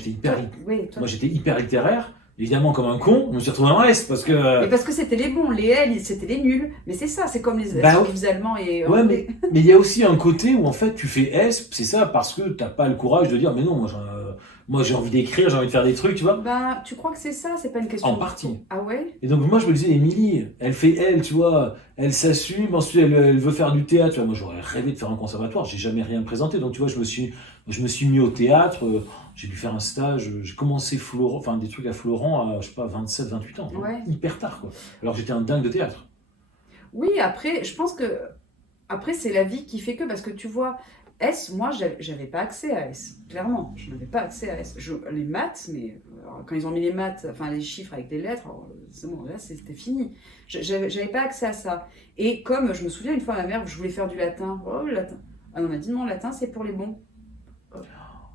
j'étais hyper littéraire. Évidemment, comme un con, je me suis retrouvé en S parce que. mais parce que c'était les bons, les L, c'était les nuls. Mais c'est ça, c'est comme Bah, les Allemands et ouais, Anglais. mais il y a aussi un côté où en fait tu fais S, c'est ça, parce que t'as pas le courage de dire, mais non, moi j'ai envie d'écrire, j'ai envie de faire des trucs, tu vois, Ben, tu crois que c'est ça, c'est pas une question en de... partie. Ah ouais? Et donc moi je me disais, Émilie, elle fait elle, tu vois, elle s'assume, ensuite elle veut faire du théâtre, tu vois, moi j'aurais rêvé de faire un conservatoire, j'ai jamais rien présenté, donc tu vois, je me suis mis au théâtre, j'ai dû faire un stage, j'ai commencé Florent, enfin des trucs à Florent à, je sais pas, 27, 28 ans, Ouais. hyper tard, quoi. Alors que j'étais un dingue de théâtre. Oui, après, je pense que... Après, c'est la vie qui fait que... Parce que tu vois, S, moi, j'avais pas accès à S. Clairement, je n'avais pas accès à S. Les maths, mais quand ils ont mis les maths, enfin les chiffres avec des lettres, c'est bon, là, c'était fini. J'avais pas accès à ça. Et comme, je me souviens, une fois, ma mère, je voulais faire du latin. Oh, le latin. Ah, on m'a dit, non, le latin, c'est pour les bons. Oh,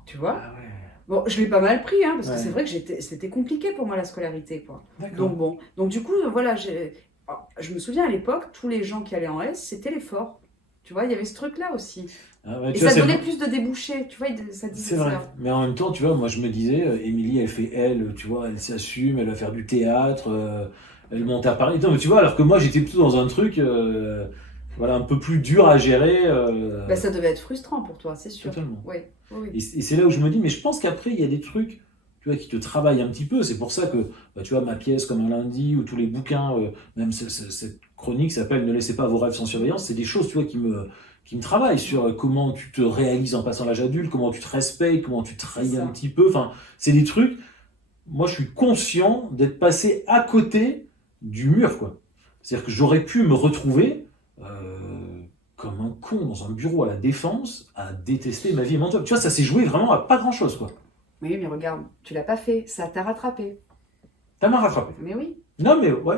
tu vois? Ah ouais. Bon, je l'ai pas mal pris, hein, parce que Ouais. c'est vrai que c'était compliqué pour moi la scolarité, quoi. D'accord. Donc bon, donc du coup, voilà, je me souviens à l'époque, tous les gens qui allaient en S, c'était les forts. Tu vois, il y avait ce truc-là aussi. Ah ouais, Et tu vois, ça donnait plus de débouchés, tu vois, ça c'est disait vrai. ça. Mais en même temps, tu vois, moi je me disais, Émilie, elle fait elle, tu vois, elle s'assume, elle va faire du théâtre, elle monte à Paris. Non, mais tu vois, alors que moi j'étais plutôt dans un truc, voilà, un peu plus dur à gérer. Bah, ça devait être frustrant pour toi, c'est sûr. Totalement. Oui, oui, Et oui. c'est là où je me dis, mais je pense qu'après, il y a des trucs, tu vois, qui te travaillent un petit peu. C'est pour ça que, bah, tu vois, ma pièce comme un lundi, ou tous les bouquins, même cette chronique s'appelle Ne laissez pas vos rêves sans surveillance, c'est des choses, tu vois, qui me travaillent sur comment tu te réalises en passant l'âge adulte, comment tu te respectes, comment tu trahis un petit peu. Enfin, c'est des trucs, moi, je suis conscient d'être passé à côté du mur, quoi. C'est-à-dire que j'aurais pu me retrouver comme un con dans un bureau à la Défense à détester ma vie et mon job. Tu vois, ça s'est joué vraiment à pas grand-chose, quoi. Oui, mais regarde, tu l'as pas fait, ça t'a rattrapé. Ça m'a rattrapé. Mais oui. Non, mais ouais.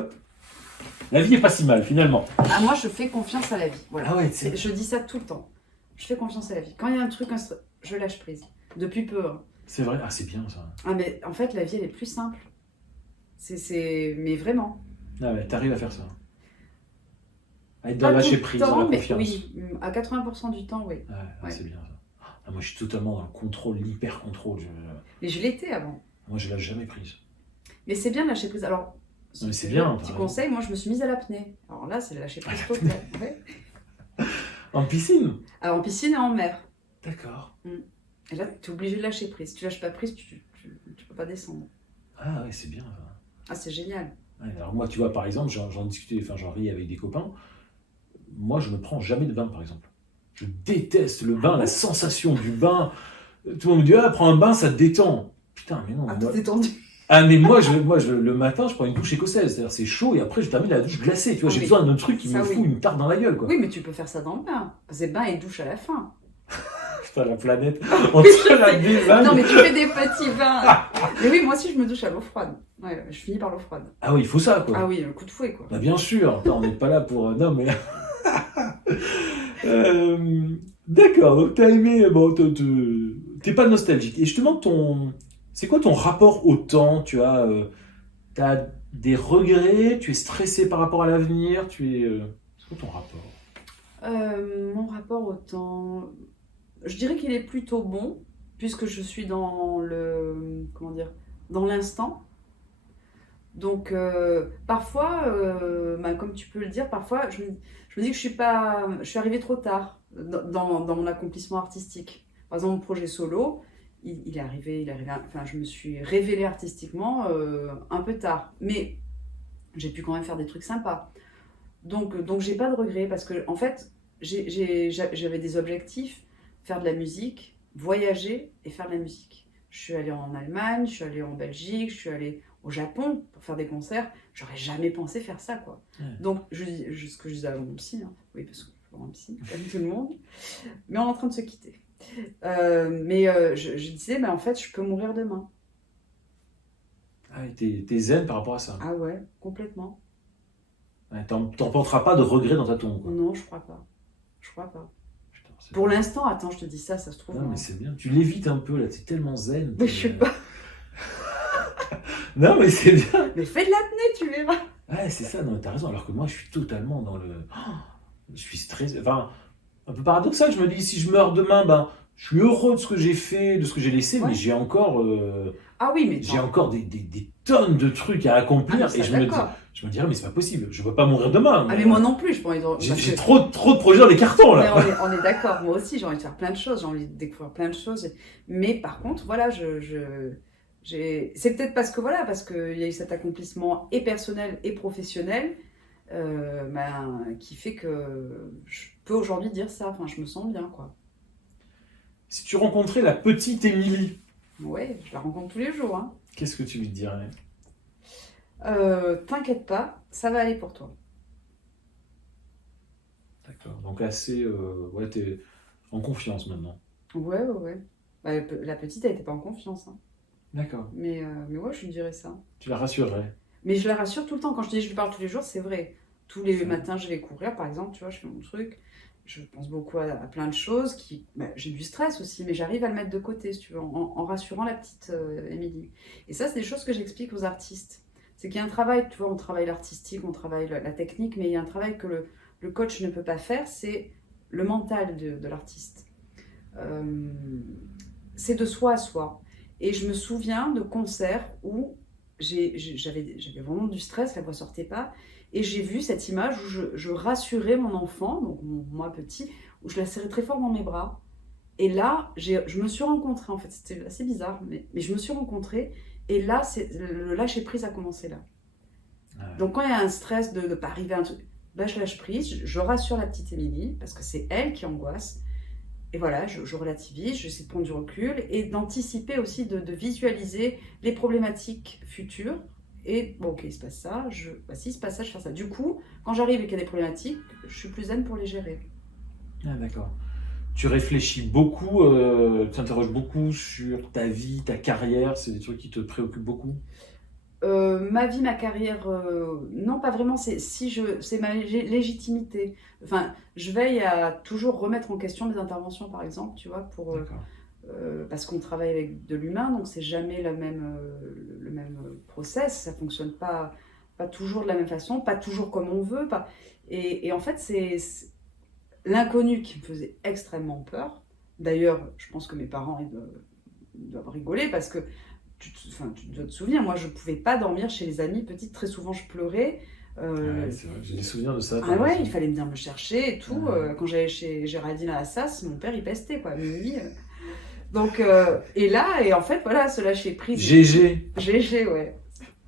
La vie est pas si mal, finalement. Ah, moi, je fais confiance à la vie. Voilà. Ah ouais, c'est... Je dis ça tout le temps. Je fais confiance à la vie. Quand il y a un truc, je lâche prise. Depuis peu. Hein. C'est vrai. Ah, c'est bien, ça. Ah, mais en fait, la vie, elle est plus simple. Mais vraiment. Ah ouais, t'arrives à faire ça. À être dans Pas le tout lâcher le prise, temps, dans la mais confiance. oui, à 80% du temps, oui. Ouais, Ouais. c'est bien, ça. Ah, moi, je suis totalement dans le contrôle, l'hyper-contrôle. Mais je l'étais avant. Moi, je lâche jamais prise. Mais c'est bien de lâcher prise. Alors, Non, mais c'est bien, petit t'as conseil, moi je me suis mise à l'apnée. Alors là, c'est le lâcher prise total. Ouais. En piscine. Alors en piscine et en mer. D'accord. Et là, tu es obligé de lâcher prise. Si tu lâches pas prise, tu peux pas descendre. Ah ouais, c'est bien, ça. Ah, c'est génial. Ouais, alors moi, tu vois, par exemple, j'en discutais, enfin, j'en ris avec des copains. Moi, je ne prends jamais de bain, par exemple. Je déteste le bain, la sensation du bain. Tout le monde me dit, ah, prends un bain, ça te détend. Putain, mais non. Ah, moi... t'es détendu. Ah, mais moi, le matin, je prends une douche écossaise. C'est-à-dire, c'est chaud et après, je termine la douche glacée. Tu vois, Ah, j'ai mais besoin d'un truc qui ça, me oui. fout une tarte dans la gueule, quoi. Oui, mais tu peux faire ça dans le bain. C'est bain et douche à la fin. Putain, la planète. Entre la dévanne. Non, mais tu fais des petits bains. Mais oui, moi aussi, je me douche à l'eau froide. Ouais, je finis par l'eau froide. Ah oui, il faut ça, quoi. Ah oui, un coup de fouet, quoi. Bah, bien sûr. Attends, on n'est pas là pour. Non, mais. D'accord, donc t'as aimé. Bon, t'es pas nostalgique. Et je te demande c'est quoi ton rapport au temps? T'as des regrets? Tu es stressé par rapport à l'avenir? C'est quoi ton rapport? Mon rapport au temps, je dirais qu'il est plutôt bon, puisque je suis dans le, comment dire, dans l'instant. Donc, parfois, comme tu peux le dire, parfois, je me dis que je suis arrivée trop tard dans mon accomplissement artistique. Par exemple, mon projet solo, il est arrivé, enfin, je me suis révélée artistiquement un peu tard. Mais j'ai pu quand même faire des trucs sympas. Donc j'ai pas de regrets parce que, en fait, j'avais des objectifs, faire de la musique, voyager et faire de la musique. Je suis allée en Allemagne, je suis allée en Belgique, je suis allée au Japon pour faire des concerts. J'aurais jamais pensé faire ça, quoi. Ouais. Donc, ce que je disais à mon psy, hein, oui, parce que je suis un psy, comme tout le monde, mais on est en train de se quitter. Je disais, en fait, je peux mourir demain. Ah, t'es zen par rapport à ça. Ah ouais, complètement. Ouais, t'en porteras pas de regrets dans ta tombe, quoi. Non, je crois pas. Je crois pas. Putain, Pour l'instant, attends, je te dis ça se trouve. Non, mais c'est bien. Tu l'évites un peu, là. T'es tellement zen. Mais je sais pas. Non, mais c'est bien. Mais fais de l'apnée, tu verras. Ouais, c'est ça. Non, t'as raison. Alors que moi, je suis totalement dans le... Je suis stressé. Enfin, un peu paradoxal. Je me dis, si je meurs demain, je suis heureux de ce que j'ai fait, de ce que j'ai laissé, Ouais. mais j'ai encore... Ah oui, mais j'ai encore des tonnes de trucs à accomplir. ça, Et d'accord. je me dirais, mais c'est pas possible. Je peux pas mourir demain. Ah mais moi non plus, je pense. J'ai trop de projets dans les cartons, là. Mais on est d'accord, moi aussi, j'ai envie de faire plein de choses, j'ai envie de découvrir plein de choses. Mais par contre, voilà, c'est peut-être parce qu'il y a eu cet accomplissement et personnel et professionnel qui fait que je peux aujourd'hui dire ça. Enfin, je me sens bien, quoi. Si tu rencontrais la petite Émilie, Ouais, je la rencontre tous les jours, hein. qu'est-ce que tu lui dirais? T'inquiète pas, ça va aller pour toi. D'accord. Donc assez... ouais, t'es en confiance maintenant. Ouais. La petite, elle était pas en confiance, hein. D'accord. Mais ouais, je lui dirais ça. Tu la rassurerais. Mais je la rassure tout le temps. Quand je dis je lui parle tous les jours, c'est vrai. Tous les Ouais. matins, je vais courir, par exemple, tu vois, je fais mon truc. Je pense beaucoup à plein de choses. J'ai du stress aussi, mais j'arrive à le mettre de côté, si tu veux, en rassurant la petite Émilie. Et ça, c'est des choses que j'explique aux artistes. C'est qu'il y a un travail, tu vois, on travaille l'artistique, on travaille la technique, mais il y a un travail que le coach ne peut pas faire, c'est le mental de l'artiste. Euh, c'est de soi à soi. Et je me souviens de concerts où j'avais vraiment du stress, la voix sortait pas, et j'ai vu cette image où je rassurais mon enfant, donc moi petit, où je la serrais très fort dans mes bras. Et là, je me suis rencontrée, en fait, c'était assez bizarre, mais je me suis rencontrée, et là, le lâcher-prise a commencé là. Ouais. Donc quand il y a un stress de ne pas arriver à un truc, je lâche prise, je rassure la petite Émilie, parce que c'est elle qui angoisse. Et voilà, je relativise, j'essaie de prendre du recul et d'anticiper aussi, de visualiser les problématiques futures. Et bon, ok, il se passe ça, s'il se passe ça, je fais ça. Du coup, quand j'arrive et qu'il y a des problématiques, je suis plus zen pour les gérer. Ah, d'accord. Tu réfléchis beaucoup, tu t'interroges beaucoup sur ta vie, ta carrière, c'est des trucs qui te préoccupent beaucoup? Ma vie, ma carrière, non, pas vraiment. C'est ma légitimité. Enfin, je veille à toujours remettre en question mes interventions, par exemple, tu vois, D'accord. parce qu'on travaille avec de l'humain, donc c'est jamais le même process. Ça fonctionne pas toujours de la même façon, pas toujours comme on veut. Et en fait, c'est l'inconnu qui me faisait extrêmement peur. D'ailleurs, je pense que mes parents ils doivent rigoler parce que tu dois te souvenir, moi je pouvais pas dormir chez les amis petite, très souvent je pleurais. Ouais, c'est vrai, j'ai des souvenirs de ça. Ah ouais, il fallait venir me chercher et tout. Ouais. Quand j'allais chez Géraldine à Assas, mon père il pestait quoi, minuit. Donc, et là, et en fait, voilà, ce lâcher prise. GG. GG, ouais.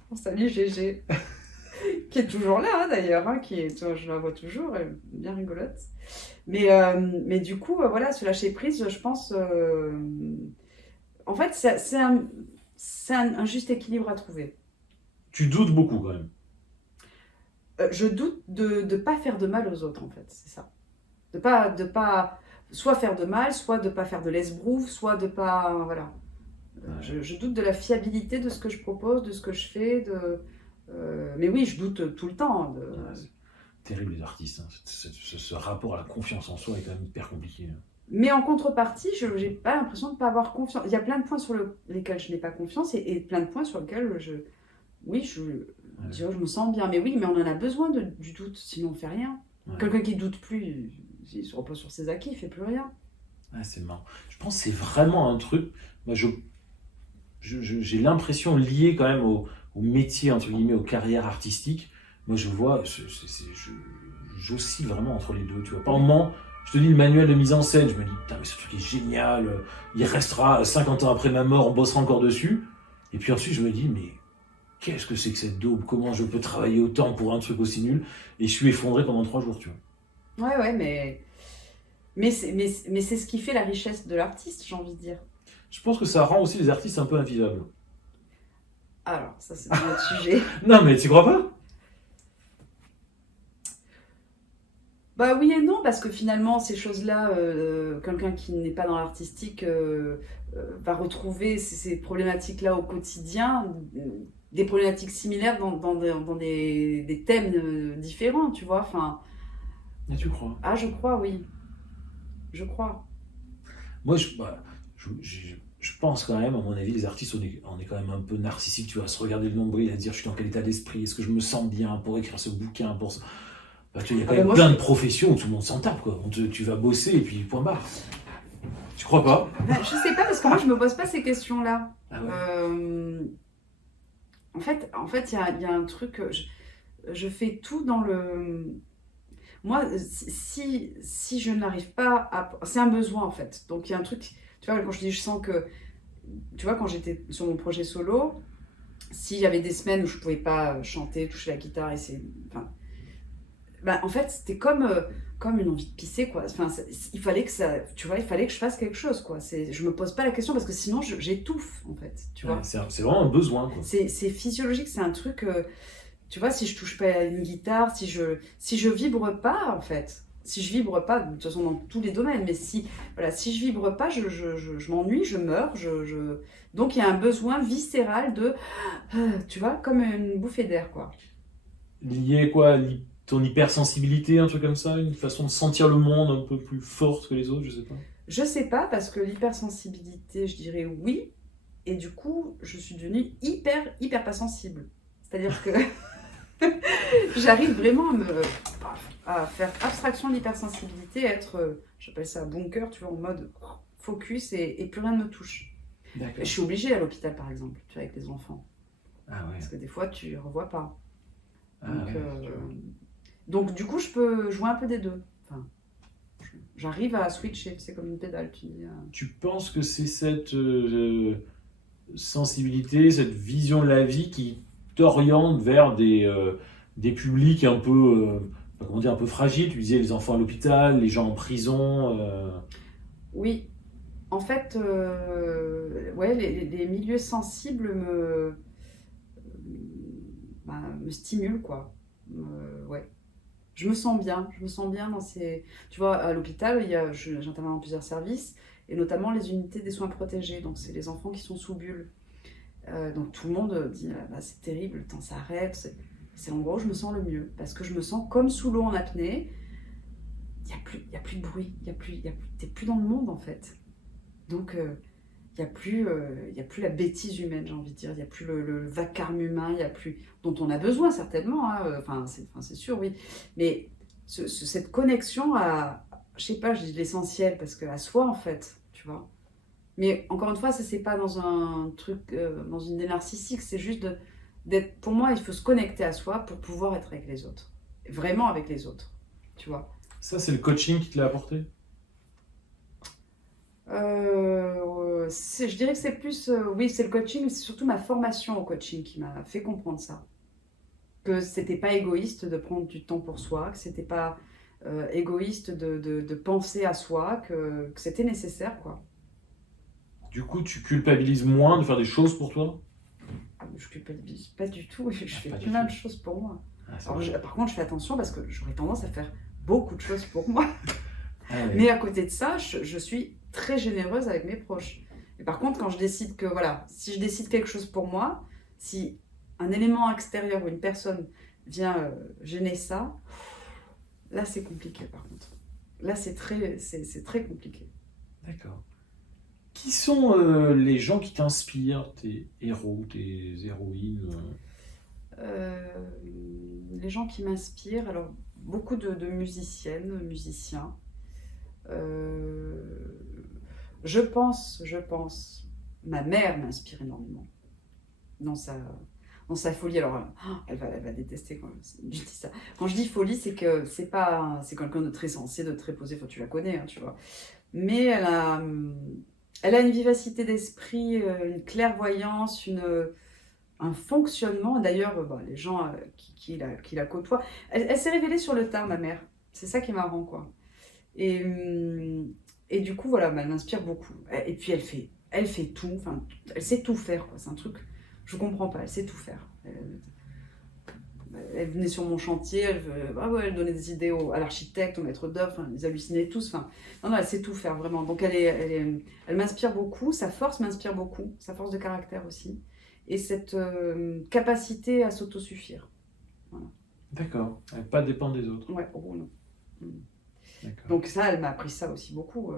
On salue GG. Qui est toujours là, hein, d'ailleurs, hein, je la vois toujours, elle est bien rigolote. Mais du coup, voilà, ce lâcher prise, je pense. En fait, c'est un juste équilibre à trouver. Tu doutes beaucoup quand même. Je doute de ne pas faire de mal aux autres, en fait, c'est ça. De pas soit faire de mal, soit de pas faire de l'esbrouf, soit de pas. Voilà. Ouais. Je doute de la fiabilité de ce que je propose, de ce que je fais. Mais oui, je doute tout le temps. Ouais, c'est terrible les artistes, hein. Ce rapport à la confiance en soi est quand même hyper compliqué. Mais en contrepartie, je n'ai pas l'impression de ne pas avoir confiance. Il y a plein de points sur lesquels je n'ai pas confiance et plein de points sur lesquels je me sens bien. Mais oui, mais on en a besoin du doute, sinon on ne fait rien. Ouais. Quelqu'un qui ne doute plus, il se repose sur ses acquis, il ne fait plus rien. Ouais, c'est marrant. Je pense que c'est vraiment un truc. Moi, j'ai l'impression lié quand même au au métier, entre guillemets, aux carrières artistiques, moi je vois, j'oscille vraiment entre les deux. Tu vois. Par moment, je te dis le manuel de mise en scène, je me dis, putain, mais ce truc est génial, il restera 50 ans après ma mort, on bossera encore dessus. Et puis ensuite, je me dis, mais qu'est-ce que c'est que cette daube? Comment je peux travailler autant pour un truc aussi nul? Et je suis effondré pendant 3 jours, tu vois. Ouais, mais c'est ce qui fait la richesse de l'artiste, j'ai envie de dire. Je pense que ça rend aussi les artistes un peu invisables. Alors, ça c'est un autre sujet. Non, mais tu crois pas? Bah oui et non, parce que finalement, ces choses-là, quelqu'un qui n'est pas dans l'artistique va retrouver ces problématiques-là au quotidien, des problématiques similaires dans des thèmes différents, tu vois. Enfin, Ah, tu crois? ah, je crois, oui. Je crois. Moi, je pense quand même, à mon avis, les artistes, on est quand même un peu narcissiques, tu vois, à se regarder le nombril, à dire je suis dans quel état d'esprit, est-ce que je me sens bien pour écrire ce bouquin, pour ça. Bah, tu vois, il y a quand même plein de professions où tout le monde s'en tape, quoi. Tu vas bosser et puis point barre. Tu crois pas? Ben, je sais pas, parce que moi, je me pose pas ces questions-là. Ah ouais. En fait, il y a un truc, je fais tout dans le... Moi, si je n'arrive pas à... C'est un besoin, en fait. Donc, il y a un truc... Tu vois, quand je dis, je sens que... Tu vois, quand j'étais sur mon projet solo, s'il y avait des semaines où je pouvais pas chanter, toucher la guitare, et c'est... Enfin, bah, en fait, c'était comme une envie de pisser, quoi. Enfin, il fallait que ça... Tu vois, il fallait que je fasse quelque chose, quoi. Je me pose pas la question, parce que sinon, j'étouffe, en fait. Tu vois. Ouais, c'est vraiment un besoin, quoi. C'est physiologique, c'est un truc... tu vois, si je touche pas à une guitare, si je vibre pas, en fait, si je vibre pas, de toute façon dans tous les domaines, mais si je vibre pas, je m'ennuie, je meurs, donc il y a un besoin viscéral de, tu vois, comme une bouffée d'air, quoi. Lié, quoi, ton hypersensibilité, un truc comme ça, une façon de sentir le monde un peu plus forte que les autres, je sais pas. Je sais pas, parce que l'hypersensibilité, je dirais oui, et du coup, je suis devenue hyper pas sensible. C'est-à-dire que j'arrive vraiment à faire abstraction de l'hypersensibilité, à être, j'appelle ça bunker, tu vois, en mode focus et plus rien ne me touche. D'accord. Je suis obligée à l'hôpital, par exemple, tu vois, avec les enfants. Ah ouais. Parce que des fois, tu ne revois pas. Ah Donc, ouais, donc, du coup, je peux jouer un peu des deux. Enfin, j'arrive à switcher, c'est comme une pédale. Tu penses que c'est cette sensibilité, cette vision de la vie qui t'oriente vers des publics un peu, comment dire, un peu fragiles? Tu disais les enfants à l'hôpital, les gens en prison. Oui, en fait, ouais, les milieux sensibles me stimulent, quoi. Ouais. Je me sens bien dans ces... Tu vois, à l'hôpital, j'interviens dans plusieurs services, et notamment les unités des soins protégés, donc c'est les enfants qui sont sous bulle. Donc tout le monde dit, bah, c'est terrible, le temps s'arrête, c'est l'endroit où je me sens le mieux, parce que je me sens comme sous l'eau en apnée, il y a plus de bruit, t'es plus dans le monde en fait. Donc il y a plus la bêtise humaine, j'ai envie de dire, il n'y a plus le vacarme humain, il y a plus... dont on a besoin certainement, hein, c'est sûr, oui, mais cette connexion à, je sais pas, je dis l'essentiel, parce qu'à soi en fait, tu vois. Mais encore une fois, ça c'est pas dans un truc, dans une idée narcissique, c'est juste d'être... Pour moi, il faut se connecter à soi pour pouvoir être avec les autres. Vraiment avec les autres, tu vois. Ça, c'est le coaching qui te l'a apporté? Je dirais que c'est plus... oui, c'est le coaching, mais c'est surtout ma formation au coaching qui m'a fait comprendre ça. Que c'était pas égoïste de prendre du temps pour soi, que c'était pas égoïste de penser à soi, que c'était nécessaire, quoi. Du coup, tu culpabilises moins de faire des choses pour toi? Ah, je culpabilise pas du tout, je fais pas du plein tout. de choses pour moi. Ah, c'est Alors, vrai. par contre, je fais attention parce que j'aurais tendance à faire beaucoup de choses pour moi. Ah ouais. Mais à côté de ça, je suis très généreuse avec mes proches. Et par contre, quand je décide que, voilà, si je décide quelque chose pour moi, si un élément extérieur ou une personne vient gêner ça, là, c'est compliqué, par contre. Là, c'est très compliqué. D'accord. Qui sont les gens qui t'inspirent, tes héros, tes héroïnes? Les gens qui m'inspirent, alors, beaucoup de musiciennes, musiciens. Je pense, ma mère m'inspire énormément dans dans sa folie. Alors, elle va détester quand je dis ça. Quand je dis folie, c'est que c'est quelqu'un de très sensé, de très posé. Enfin, tu la connais, hein, tu vois. Mais elle a une vivacité d'esprit, une clairvoyance, un fonctionnement. D'ailleurs, les gens qui la côtoient, elle s'est révélée sur le tard, ma mère. C'est ça qui est marrant, quoi. Et du coup, voilà, elle m'inspire beaucoup. Et puis, elle fait tout. Enfin, elle sait tout faire, quoi. C'est un truc, je comprends pas. Elle sait tout faire. Elle venait sur mon chantier, elle donnait des idées à l'architecte, au maître d'œuvre, enfin, ils hallucinaient tous. Enfin, non, elle sait tout faire, vraiment. Donc, elle m'inspire beaucoup. Sa force m'inspire beaucoup. Sa force de caractère aussi. Et cette capacité à s'autosuffire. Voilà. D'accord. Elle ne pas dépendre des autres. Ouais, oh non. D'accord. Donc ça, elle m'a appris ça aussi beaucoup.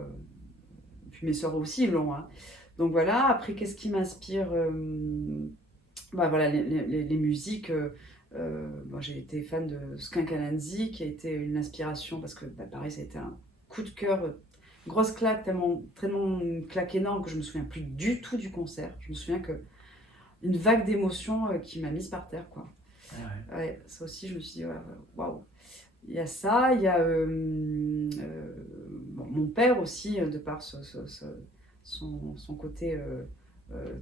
Puis mes sœurs aussi l'ont. Hein. Donc voilà, après, qu'est-ce qui m'inspire voilà, les musiques. J'ai été fan de Skunk Anansi, qui a été une inspiration, parce que pareil, ça a été un coup de cœur, grosse claque, tellement une claque énorme que je me souviens plus du tout du concert. Je me souviens une vague d'émotions qui m'a mise par terre, quoi. Ouais. Ouais, ça aussi, je me suis dit, waouh. Il y a ça, il y a mon père aussi, de par son côté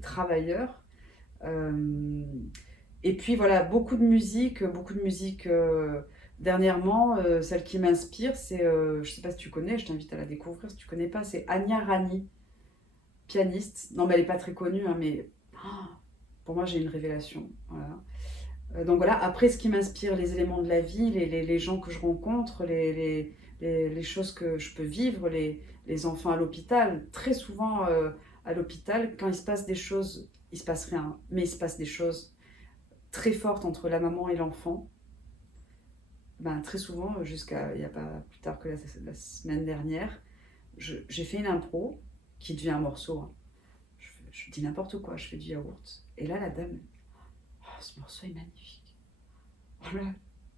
travailleur. Et puis voilà, beaucoup de musique dernièrement. Celle qui m'inspire, c'est, je ne sais pas si tu connais, je t'invite à la découvrir si tu ne connais pas, c'est Anya Rani, pianiste. Non, mais elle n'est pas très connue, hein, mais pour moi, j'ai une révélation. Voilà. Donc voilà, après, ce qui m'inspire, les éléments de la vie, les gens que je rencontre, les choses que je peux vivre, les enfants à l'hôpital. Très souvent, à l'hôpital, quand il se passe des choses, il ne se passe rien, mais il se passe des choses très fortes entre la maman et l'enfant. Très souvent, jusqu'à il n'y a pas plus tard que la semaine dernière, j'ai fait une impro qui devient un morceau. Hein. Je dis n'importe quoi, je fais du yaourt. Et là, la dame, ce morceau est magnifique. Voilà.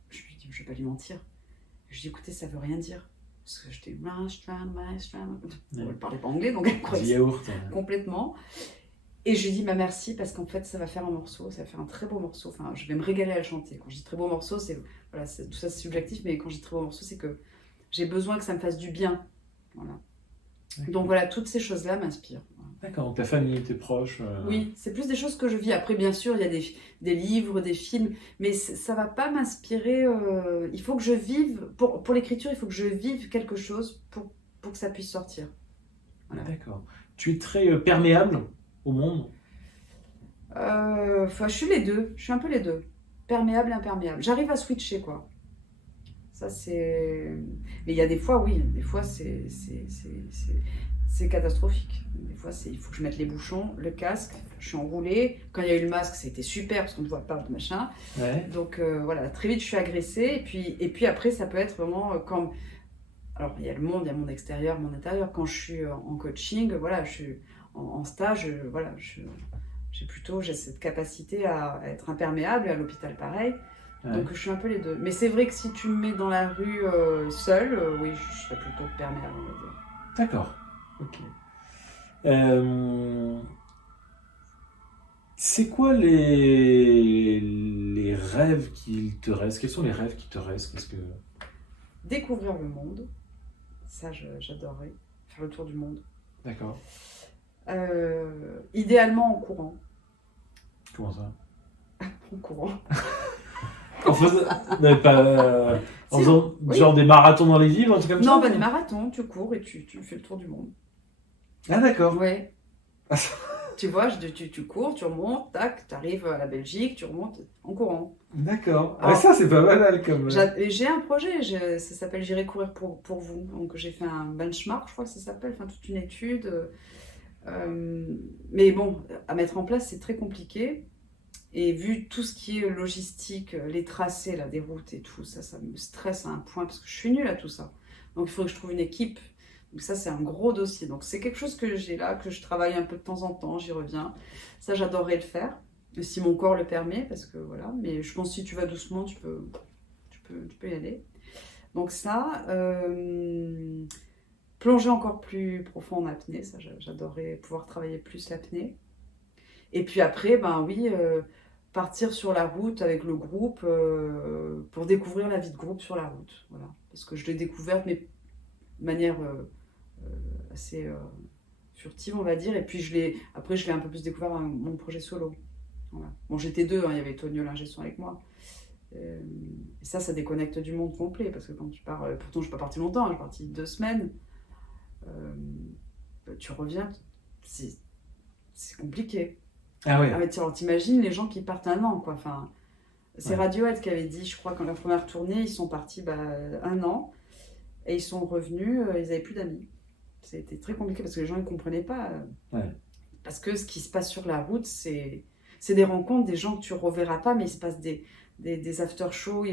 Je lui dis, je ne vais pas lui mentir. Je dis, écoutez, ça ne veut rien dire. Parce que j'étais elle ne parlait pas anglais, donc elle croyait yaourt. Complètement. Et je lui dis, merci, parce qu'en fait, ça va faire un morceau, ça va faire un très beau morceau. Enfin, je vais me régaler à le chanter. Quand je dis très beau morceau, tout ça c'est subjectif, mais quand je dis très beau morceau, c'est que j'ai besoin que ça me fasse du bien. Voilà. Donc voilà, toutes ces choses-là m'inspirent. D'accord, donc ta famille, tes proches. Oui, c'est plus des choses que je vis. Après, bien sûr, il y a des livres, des films, mais ça va pas m'inspirer. Il faut que je vive, pour l'écriture, il faut que je vive quelque chose pour que ça puisse sortir. Voilà. D'accord. Tu es très perméable au monde? Je suis les deux, je suis un peu les deux. Perméable, imperméable. J'arrive à switcher, quoi. Ça, c'est... Mais il y a des fois, oui, des fois, c'est catastrophique. Des fois, il faut que je mette les bouchons, le casque, je suis enroulée. Quand il y a eu le masque, c'était super parce qu'on ne voit pas le machin. Ouais. Donc voilà, très vite, je suis agressée. Et puis après, ça peut être vraiment comme... Alors, il y a le monde, il y a mon extérieur, mon intérieur. Quand je suis en coaching, voilà, je suis en stage, voilà, j'ai cette capacité à être imperméable, et à l'hôpital pareil. Ouais. Donc je suis un peu les deux. Mais c'est vrai que si tu me mets dans la rue seule, oui, je serais plutôt perméable, on va dire. D'accord. Ok. C'est quoi les rêves qu'il te reste? Quels sont les rêves qui te restent? Découvrir le monde. Ça, j'adorerais. Faire le tour du monde. D'accord. Idéalement en courant. Comment ça? En courant. En faisant, genre des marathons dans les villes, un truc comme ça? Non, pas des marathons, tu cours et tu fais le tour du monde. Ah d'accord. Ouais. Tu vois, tu cours, tu remontes, tac, tu arrives à la Belgique, tu remontes en courant. D'accord. Alors, ça, c'est pas banal comme... J'ai un projet, ça s'appelle J'irai courir pour vous. Donc j'ai fait un benchmark, je crois que ça s'appelle, enfin toute une étude. Mais bon, à mettre en place, c'est très compliqué. Et vu tout ce qui est logistique, les tracés là, des routes et tout, ça me stresse à un point parce que je suis nulle à tout ça. Donc il faudrait que je trouve une équipe. Donc ça, c'est un gros dossier. Donc c'est quelque chose que j'ai là, que je travaille un peu de temps en temps, j'y reviens. Ça, j'adorerais le faire, si mon corps le permet, parce que voilà. Mais je pense que si tu vas doucement, tu peux y aller. Donc ça, plonger encore plus profond en apnée, ça, j'adorerais pouvoir travailler plus l'apnée. Et puis après, ben oui... partir sur la route avec le groupe pour découvrir la vie de groupe sur la route. Voilà. Parce que je l'ai découverte, mais de manière assez furtive, on va dire. Et puis après, je l'ai un peu plus découvert dans mon projet solo. Voilà. Bon, j'étais deux, hein, il y avait Tonio l'ingé son avec moi. Et ça déconnecte du monde complet. Parce que quand tu pars, pourtant je ne suis pas partie longtemps, je suis partie 2 semaines. Tu reviens, c'est compliqué. Ah ouais. Ah, mais t'imagines les gens qui partent 1 an, quoi. Enfin, c'est Ouais. Radiohead qui avait dit, je crois, quand la première tournée, ils sont partis 1 an et ils sont revenus, ils n'avaient plus d'amis. Ça a été très compliqué parce que les gens ne comprenaient pas. Ouais. Parce que ce qui se passe sur la route, c'est des rencontres, des gens que tu ne reverras pas, mais il se passe des after-shows.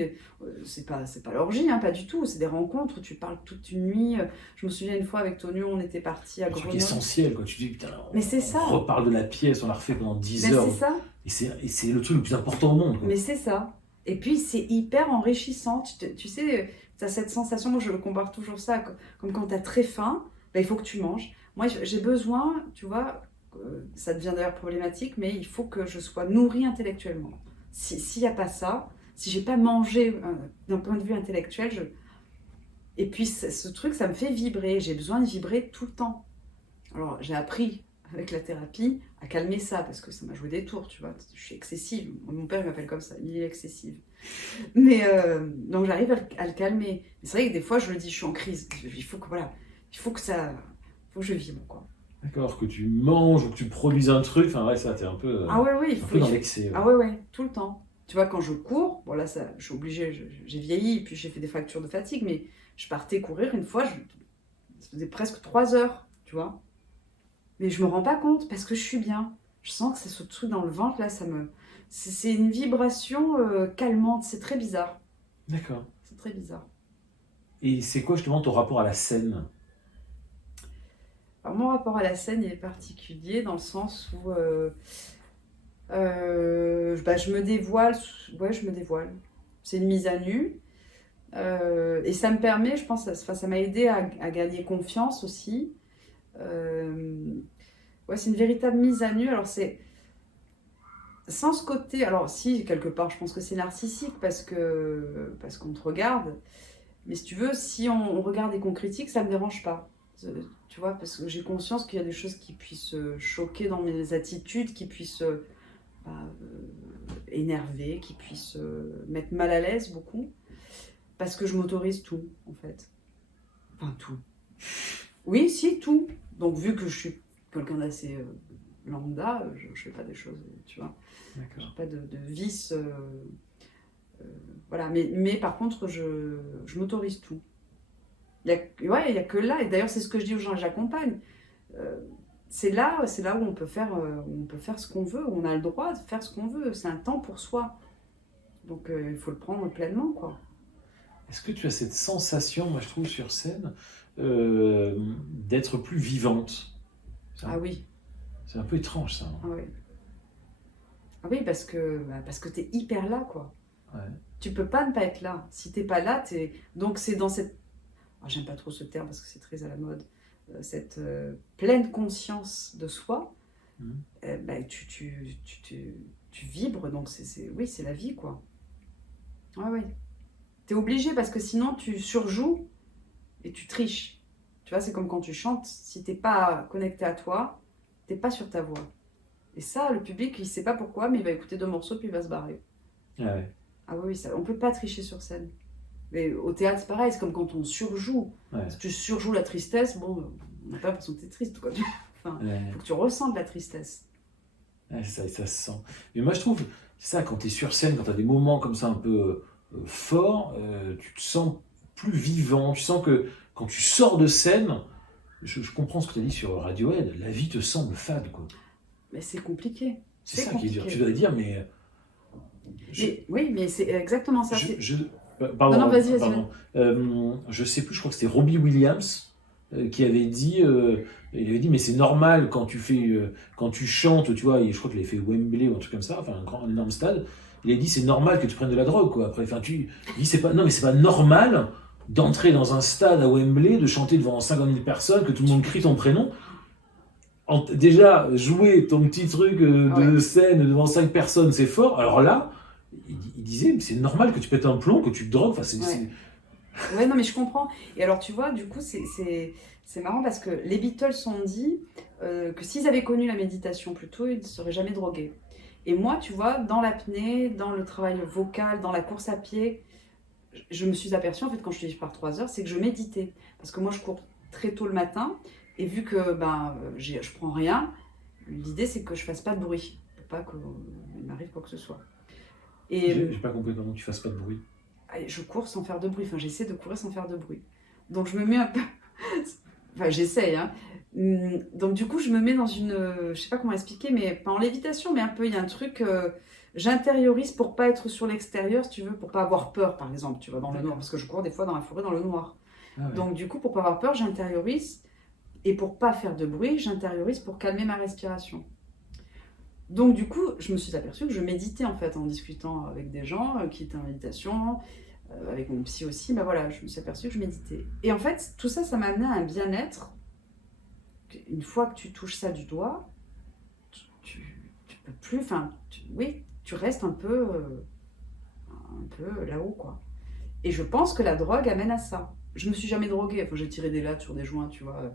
C'est pas l'orgie, hein, pas du tout. C'est des rencontres où tu parles toute une nuit. Je me souviens une fois avec Tonio, on était partis à Un truc Grenoble. essentiel, quoi. Tu dis, putain, Mais c'est ça. On reparle de la pièce, on la refait pendant 10 Mais heures. c'est ça. Et c'est le truc le plus important au monde, quoi. Mais c'est ça. Et puis, c'est hyper enrichissant. Tu sais, tu as cette sensation, moi je le compare toujours ça, comme quand tu as très faim, il faut que tu manges. Moi, j'ai besoin, tu vois, ça devient d'ailleurs problématique, mais il faut que je sois nourrie intellectuellement. S'il n'y a pas ça, si j'ai pas mangé d'un point de vue intellectuel, et puis ce truc, ça me fait vibrer. J'ai besoin de vibrer tout le temps. Alors, j'ai appris avec la thérapie à calmer ça, parce que ça m'a joué des tours, tu vois. Je suis excessive. Mon père m'appelle comme ça, il est excessive. Mais donc j'arrive à le calmer. Mais c'est vrai que des fois, je le dis, je suis en crise. Il faut que je vibre, quoi. D'accord, que tu manges ou que tu produises un truc, enfin ouais, ça, t'es un peu, Ah ouais, oui, un peu dans l'excès. Ouais. Ah ouais, tout le temps. Tu vois, quand je cours, bon là, je suis obligée, j'ai vieilli, puis j'ai fait des fractures de fatigue, mais je partais courir une fois, ça faisait presque 3 heures, tu vois. Mais je me rends pas compte, parce que je suis bien. Je sens que c'est ce truc dans le ventre, là, c'est une vibration calmante, c'est très bizarre. D'accord. C'est très bizarre. Et c'est quoi justement ton rapport à la scène? Alors, mon rapport à la scène il est particulier dans le sens où je me dévoile. Ouais, je me dévoile. C'est une mise à nu. Et ça me permet, je pense, ça m'a aidé à gagner confiance aussi. Ouais, c'est une véritable mise à nu. Alors, c'est sans ce côté. Alors, si, quelque part, je pense que c'est narcissique parce qu'on te regarde. Mais si tu veux, si on regarde et qu'on critique, ça ne me dérange pas. Tu vois, parce que j'ai conscience qu'il y a des choses qui puissent choquer dans mes attitudes, qui puissent énerver, qui puissent mettre mal à l'aise beaucoup. Parce que je m'autorise tout, en fait. Enfin, tout. Oui, si, tout. Donc, vu que je suis quelqu'un d'assez lambda, je ne fais pas des choses, tu vois. Je n'ai pas de vices. Voilà. Mais par contre, je m'autorise tout. Il y a que là, et d'ailleurs c'est ce que je dis aux gens que j'accompagne, c'est là où on peut faire ce qu'on veut, où on a le droit de faire ce qu'on veut, c'est un temps pour soi. Donc il faut le prendre pleinement, quoi. Est-ce que tu as cette sensation, moi je trouve sur scène, d'être plus vivante? Ah oui. C'est un peu étrange ça. Hein. Ah oui. Ah oui, parce que tu es hyper là, quoi. Ouais. Tu peux pas ne pas être là. Si t'es pas là, donc c'est dans cette... j'aime pas trop ce terme parce que c'est très à la mode, cette pleine conscience de soi, tu vibres, donc oui, c'est la vie, quoi. Ah oui. T'es obligé parce que sinon tu surjoues et tu triches. Tu vois, c'est comme quand tu chantes, si t'es pas connecté à toi, t'es pas sur ta voix. Et ça, le public, il sait pas pourquoi, mais il va écouter 2 morceaux puis il va se barrer. Ah ouais. Ah oui, on peut pas tricher sur scène. Mais au théâtre, c'est pareil, c'est comme quand on surjoue. Ouais. Si tu surjoues la tristesse, bon, on n'a pas l'impression que t'es triste, quoi. Enfin, faut que tu ressentes la tristesse. Ouais, ça se sent. Mais moi, je trouve, ça, quand tu es sur scène, quand tu as des moments comme ça un peu forts, tu te sens plus vivant. Tu sens que quand tu sors de scène, je comprends ce que tu as dit sur Radiohead, la vie te semble fade, quoi. Mais c'est compliqué. C'est ça qui est dur. Tu dois dire, mais... Oui, mais c'est exactement ça. Pardon, non, vas-y. Je sais plus, je crois que c'était Robbie Williams qui avait dit, mais c'est normal quand tu chantes, tu vois, je crois qu'il avait fait Wembley ou un truc comme ça, enfin un énorme stade. Il a dit c'est normal que tu prennes de la drogue, quoi. Après, enfin il dit c'est pas normal d'entrer dans un stade à Wembley, de chanter devant 50 000 personnes, que tout le monde crie ton prénom. Déjà, jouer ton petit truc de Ouais. scène devant 5 personnes, c'est fort. Alors là, il disait, mais c'est normal que tu pètes un plomb, que tu te drogues. Enfin, Ouais. Ouais, non, mais je comprends. Et alors, tu vois, du coup, c'est marrant parce que les Beatles ont dit que s'ils avaient connu la méditation plus tôt, ils ne seraient jamais drogués. Et moi, tu vois, dans l'apnée, dans le travail vocal, dans la course à pied, je me suis aperçue, en fait, quand je te dis je pars 3 heures, c'est que je méditais. Parce que moi, je cours très tôt le matin. Et vu que je prends rien, l'idée, c'est que je fasse pas de bruit. Pour pas qu'il m'arrive quoi que ce soit. Et j'ai pas compris comment tu fasses pas de bruit. allez, je cours sans faire de bruit. Enfin, j'essaie de courir sans faire de bruit. Donc, je me mets un peu. Enfin, j'essaye, hein. Donc, du coup, je me mets dans une. Je sais pas comment expliquer, mais pas en lévitation, mais un peu. Il y a un truc. J'intériorise pour pas être sur l'extérieur, si tu veux, pour pas avoir peur, par exemple, tu vois, dans le noir. Parce que je cours des fois dans la forêt dans le noir. Ah ouais. Donc, du coup, pour pas avoir peur, j'intériorise. Et pour pas faire de bruit, j'intériorise pour calmer ma respiration. Donc, du coup, je me suis aperçue que je méditais, en fait, en discutant avec des gens qui étaient en méditation, avec mon psy aussi. Ben voilà, je me suis aperçue que je méditais. Et en fait, tout ça, ça m'a amené à un bien-être. Une fois que tu touches ça du doigt, tu peux plus. Enfin, oui, tu restes un peu là-haut, quoi. Et je pense que la drogue amène à ça. Je me suis jamais droguée. Enfin, j'ai tiré des lattes sur des joints, tu vois.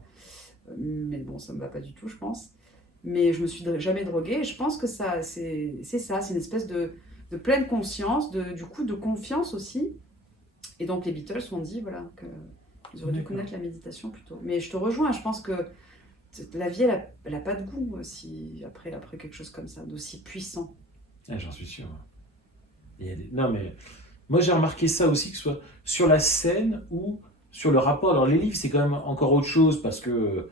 Mais bon, ça me va pas du tout, je pense. Mais je me suis jamais droguée. Et je pense que ça, c'est ça. C'est une espèce de pleine conscience, du coup, de confiance aussi. Et donc, les Beatles ont dit, voilà, qu'ils auraient dû connaître la méditation plus tôt. Mais je te rejoins. Je pense que la vie, elle a pas de goût si après, elle a pris quelque chose comme ça, d'aussi puissant. Ah, j'en suis sûr. Non, mais moi j'ai remarqué ça aussi, que ce soit sur la scène ou sur le rapport. Alors les livres, c'est quand même encore autre chose parce que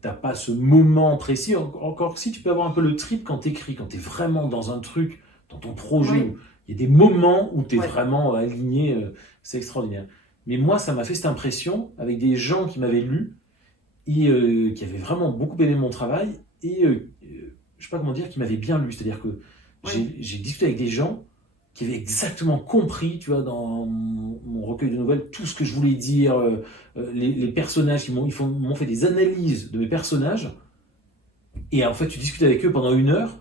t'as pas ce moment précis. Encore que si, tu peux avoir un peu le trip quand t'écris, quand t'es vraiment dans un truc, dans ton projet, Oui, où il y a des moments où t'es ouais, vraiment aligné, c'est extraordinaire. Mais moi, ça m'a fait cette impression avec des gens qui m'avaient lu et qui avaient vraiment beaucoup aimé mon travail et je sais pas comment dire, qui m'avaient bien lu. C'est-à-dire que oui, j'ai discuté avec des gens qui avaient exactement compris, tu vois, dans mon recueil de nouvelles, tout ce que je voulais dire, les personnages, m'ont fait des analyses de mes personnages, et en fait, tu discutes avec eux pendant 1 heure,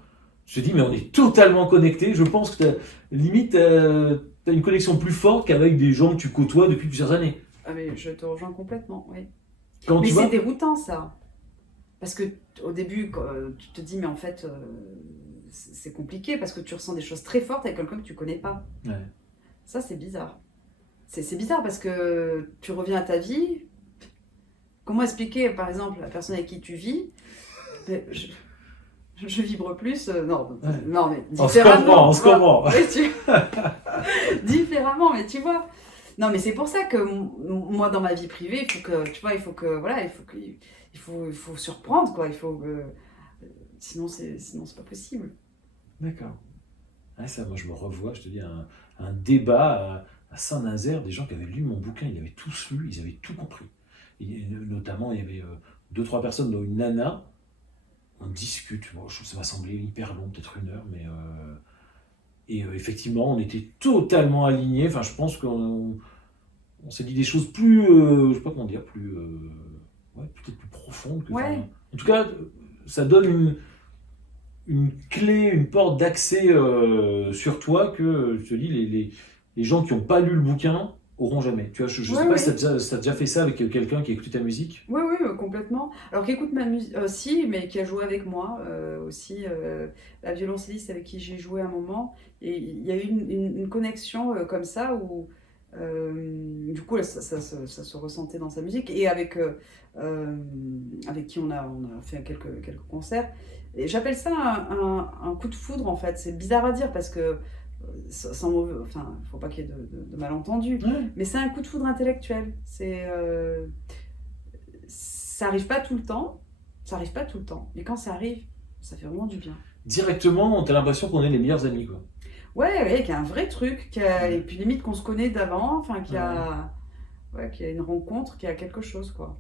je te dis, mais on est totalement connectés, je pense que limite, t'as une connexion plus forte qu'avec des gens que tu côtoies depuis plusieurs années. ah, mais je te rejoins complètement, oui. Quand Mais tu c'est vois, déroutant, ça. Parce que au début, tu te dis, mais en fait, c'est compliqué parce que tu ressens des choses très fortes avec quelqu'un que tu connais pas. ouais. Ça, c'est bizarre. C'est bizarre parce que tu reviens à ta vie. Comment expliquer, par exemple, la personne avec qui tu vis, mais je vibre plus, non, Ouais. non, mais On se comprend, on se comprend. Ouais, différemment, mais tu vois. Non, mais c'est pour ça que moi, dans ma vie privée, il faut que, tu vois, voilà, il faut surprendre, quoi. Il faut que, sinon, c'est pas possible. D'accord. Ouais, ça, moi, je me revois, je te dis, un débat à Saint-Nazaire, des gens qui avaient lu mon bouquin, ils avaient tous lu, ils avaient tout compris. Et, notamment, il y avait 2, 3 personnes, dont une nana, on discute. Bon, ça m'a semblé hyper long, peut-être 1 heure, mais. Et effectivement, on était totalement alignés. Enfin, je pense qu'on s'est dit des choses plus. Je sais pas comment dire, plus. Ouais, peut-être plus profondes. Ouais, En tout cas, ça donne une clé, une porte d'accès sur toi que je te dis, les gens qui n'ont pas lu le bouquin auront jamais. Tu vois, je ouais, sais pas ouais. si tu as déjà fait ça avec quelqu'un qui a écouté ta musique. Oui, oui, complètement. Alors qui écoute ma musique aussi, mais qui a joué avec moi aussi, la violoncelliste avec qui j'ai joué un moment. Et il y a eu une connexion comme ça où, du coup, ça se ressentait dans sa musique. Et euh, avec qui on a fait quelques concerts. Et j'appelle ça un coup de foudre, en fait. C'est bizarre à dire parce que, sans mauvais, enfin, il ne faut pas qu'il y ait de malentendus. Ouais. Mais c'est un coup de foudre intellectuel. Ça arrive pas tout le temps, ça arrive pas tout le temps, mais quand ça arrive, ça fait vraiment du bien. Directement, tu as l'impression qu'on est les meilleurs amis, quoi. Ouais, ouais, qu'il y a un vrai truc, et Ouais. puis limite qu'on se connaît d'avant, enfin Ouais. ouais, qu'il y a une rencontre, qu'il y a quelque chose, quoi.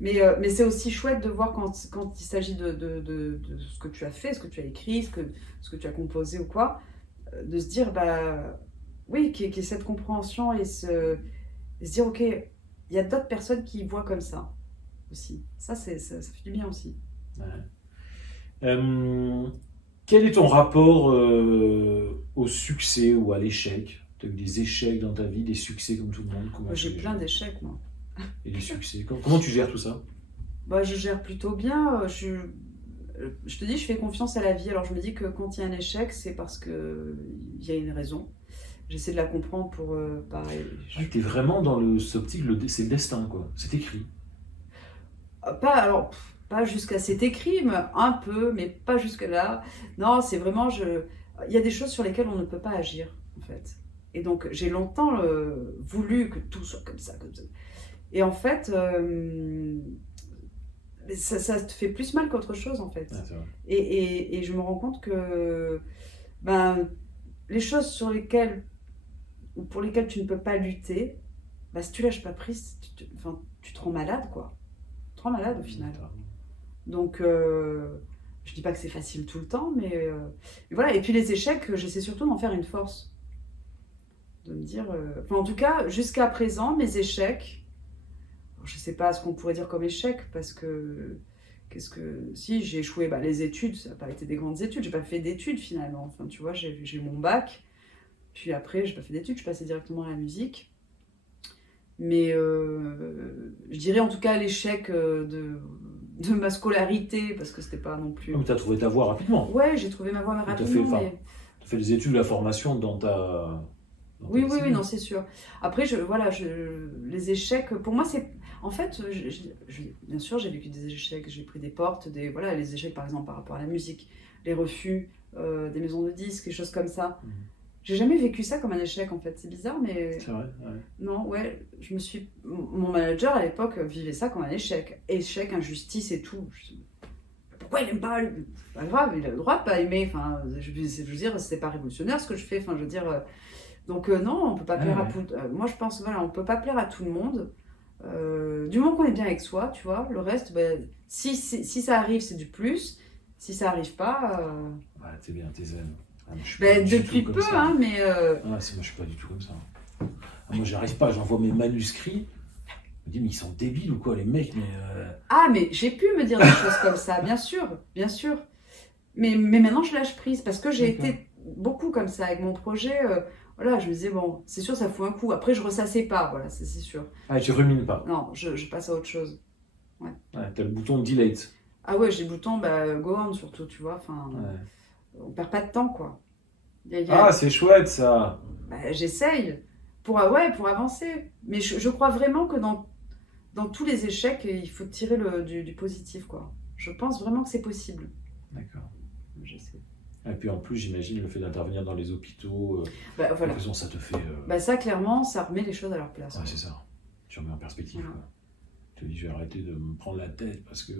Mais c'est aussi chouette de voir quand il s'agit de ce que tu as fait, ce que tu as écrit, ce que tu as composé ou quoi, de se dire, bah oui, qu'il y ait cette compréhension et se dire, ok, il y a d'autres personnes qui voient comme ça aussi. Ça fait du bien aussi. Ouais. Quel est ton rapport au succès ou à l'échec? Tu as eu des échecs dans ta vie, des succès comme tout le monde? Comment J'ai tu les plein gères? d'échecs, moi. Et des succès. Comment tu gères tout ça? Bah, je gère plutôt bien. Je te dis, je fais confiance à la vie. Alors, je me dis que quand il y a un échec, c'est parce qu'il y a une raison. J'essaie de la comprendre pour, pareil. Tu es vraiment dans cette optique, c'est le destin, quoi. C'est écrit. Pas jusqu'à cet écrit, mais un peu, mais pas jusque-là. Non, c'est vraiment, il y a des choses sur lesquelles on ne peut pas agir, en fait. Et donc, j'ai longtemps voulu que tout soit comme ça, comme ça. Et en fait, ça te fait plus mal qu'autre chose, en fait. Ah, c'est vrai. Et je me rends compte que ben, les choses sur lesquelles, ou pour lesquelles tu ne peux pas lutter, ben, si tu lâches pas prise, enfin, tu te rends malade, quoi. Tu te rends malade au final. Donc, je dis pas que c'est facile tout le temps, mais voilà. Et puis les échecs, j'essaie surtout d'en faire une force. De me dire... Enfin, en tout cas, jusqu'à présent, mes échecs... Je sais pas ce qu'on pourrait dire comme échec, parce que... Si, j'ai échoué, bah, les études, ça n'a pas été des grandes études. J'ai pas fait d'études, finalement. Enfin, tu vois, j'ai eu mon bac. Puis après, j'ai pas fait d'études, je suis passée directement à la musique. Mais je dirais en tout cas l'échec de ma scolarité, parce que c'était pas non plus... Tu as trouvé ta voie rapidement. Ouais, j'ai trouvé ma voie rapidement. Tu as fait des études de la formation dans ta... Oui, non, c'est sûr. Après, les échecs, pour moi, c'est... En fait, bien sûr, j'ai vécu des échecs, j'ai pris des portes, voilà, les échecs, par exemple, par rapport à la musique, les refus des maisons de disques, des choses comme ça. J'ai jamais vécu ça comme un échec, en fait. C'est bizarre, mais... C'est vrai, ouais. Non, ouais, mon manager, à l'époque, vivait ça comme un échec. Échec, injustice et tout. Pourquoi il n'aime pas? C'est pas grave, il a le droit de pas aimer. Enfin, je veux dire, c'est pas révolutionnaire ce que je fais. Enfin, je veux dire... Donc non, on peut pas plaire à tout. Moi, je pense, voilà, on peut pas plaire à tout le monde. Du moment qu'on est bien avec soi, tu vois. Le reste, si ça arrive, c'est du plus. Si ça arrive pas... Ouais, t'es bien, t'es zen. Depuis peu, hein, mais... moi, je suis pas du tout comme ça. Moi, j'arrive pas, j'envoie mes manuscrits. Je me dis, mais ils sont débiles ou quoi, les mecs, mais... Ah, mais j'ai pu me dire des choses comme ça, bien sûr, bien sûr. Mais maintenant, je lâche prise, parce que j'ai été beaucoup comme ça avec mon projet. Voilà, je me disais, bon, c'est sûr, ça fout un coup. Après, je ressassais pas, voilà, c'est sûr. Ah, tu rumines pas? Non, je passe à autre chose. Ouais. T'as le bouton delete. Ah ouais, j'ai le bouton, go on, surtout, tu vois, enfin... On perd pas de temps, quoi. Ah, c'est chouette, ça. J'essaye pour avancer. Mais je crois vraiment que dans tous les échecs, il faut tirer du positif, quoi. Je pense vraiment que c'est possible. D'accord. J'essaie. Et puis en plus, j'imagine le fait d'intervenir dans les hôpitaux, voilà. ça te fait... Ça, clairement, ça remet les choses à leur place. Ouais, c'est ça. Tu remets en perspective. Quoi. Tu te dis, je vais arrêter de me prendre la tête parce que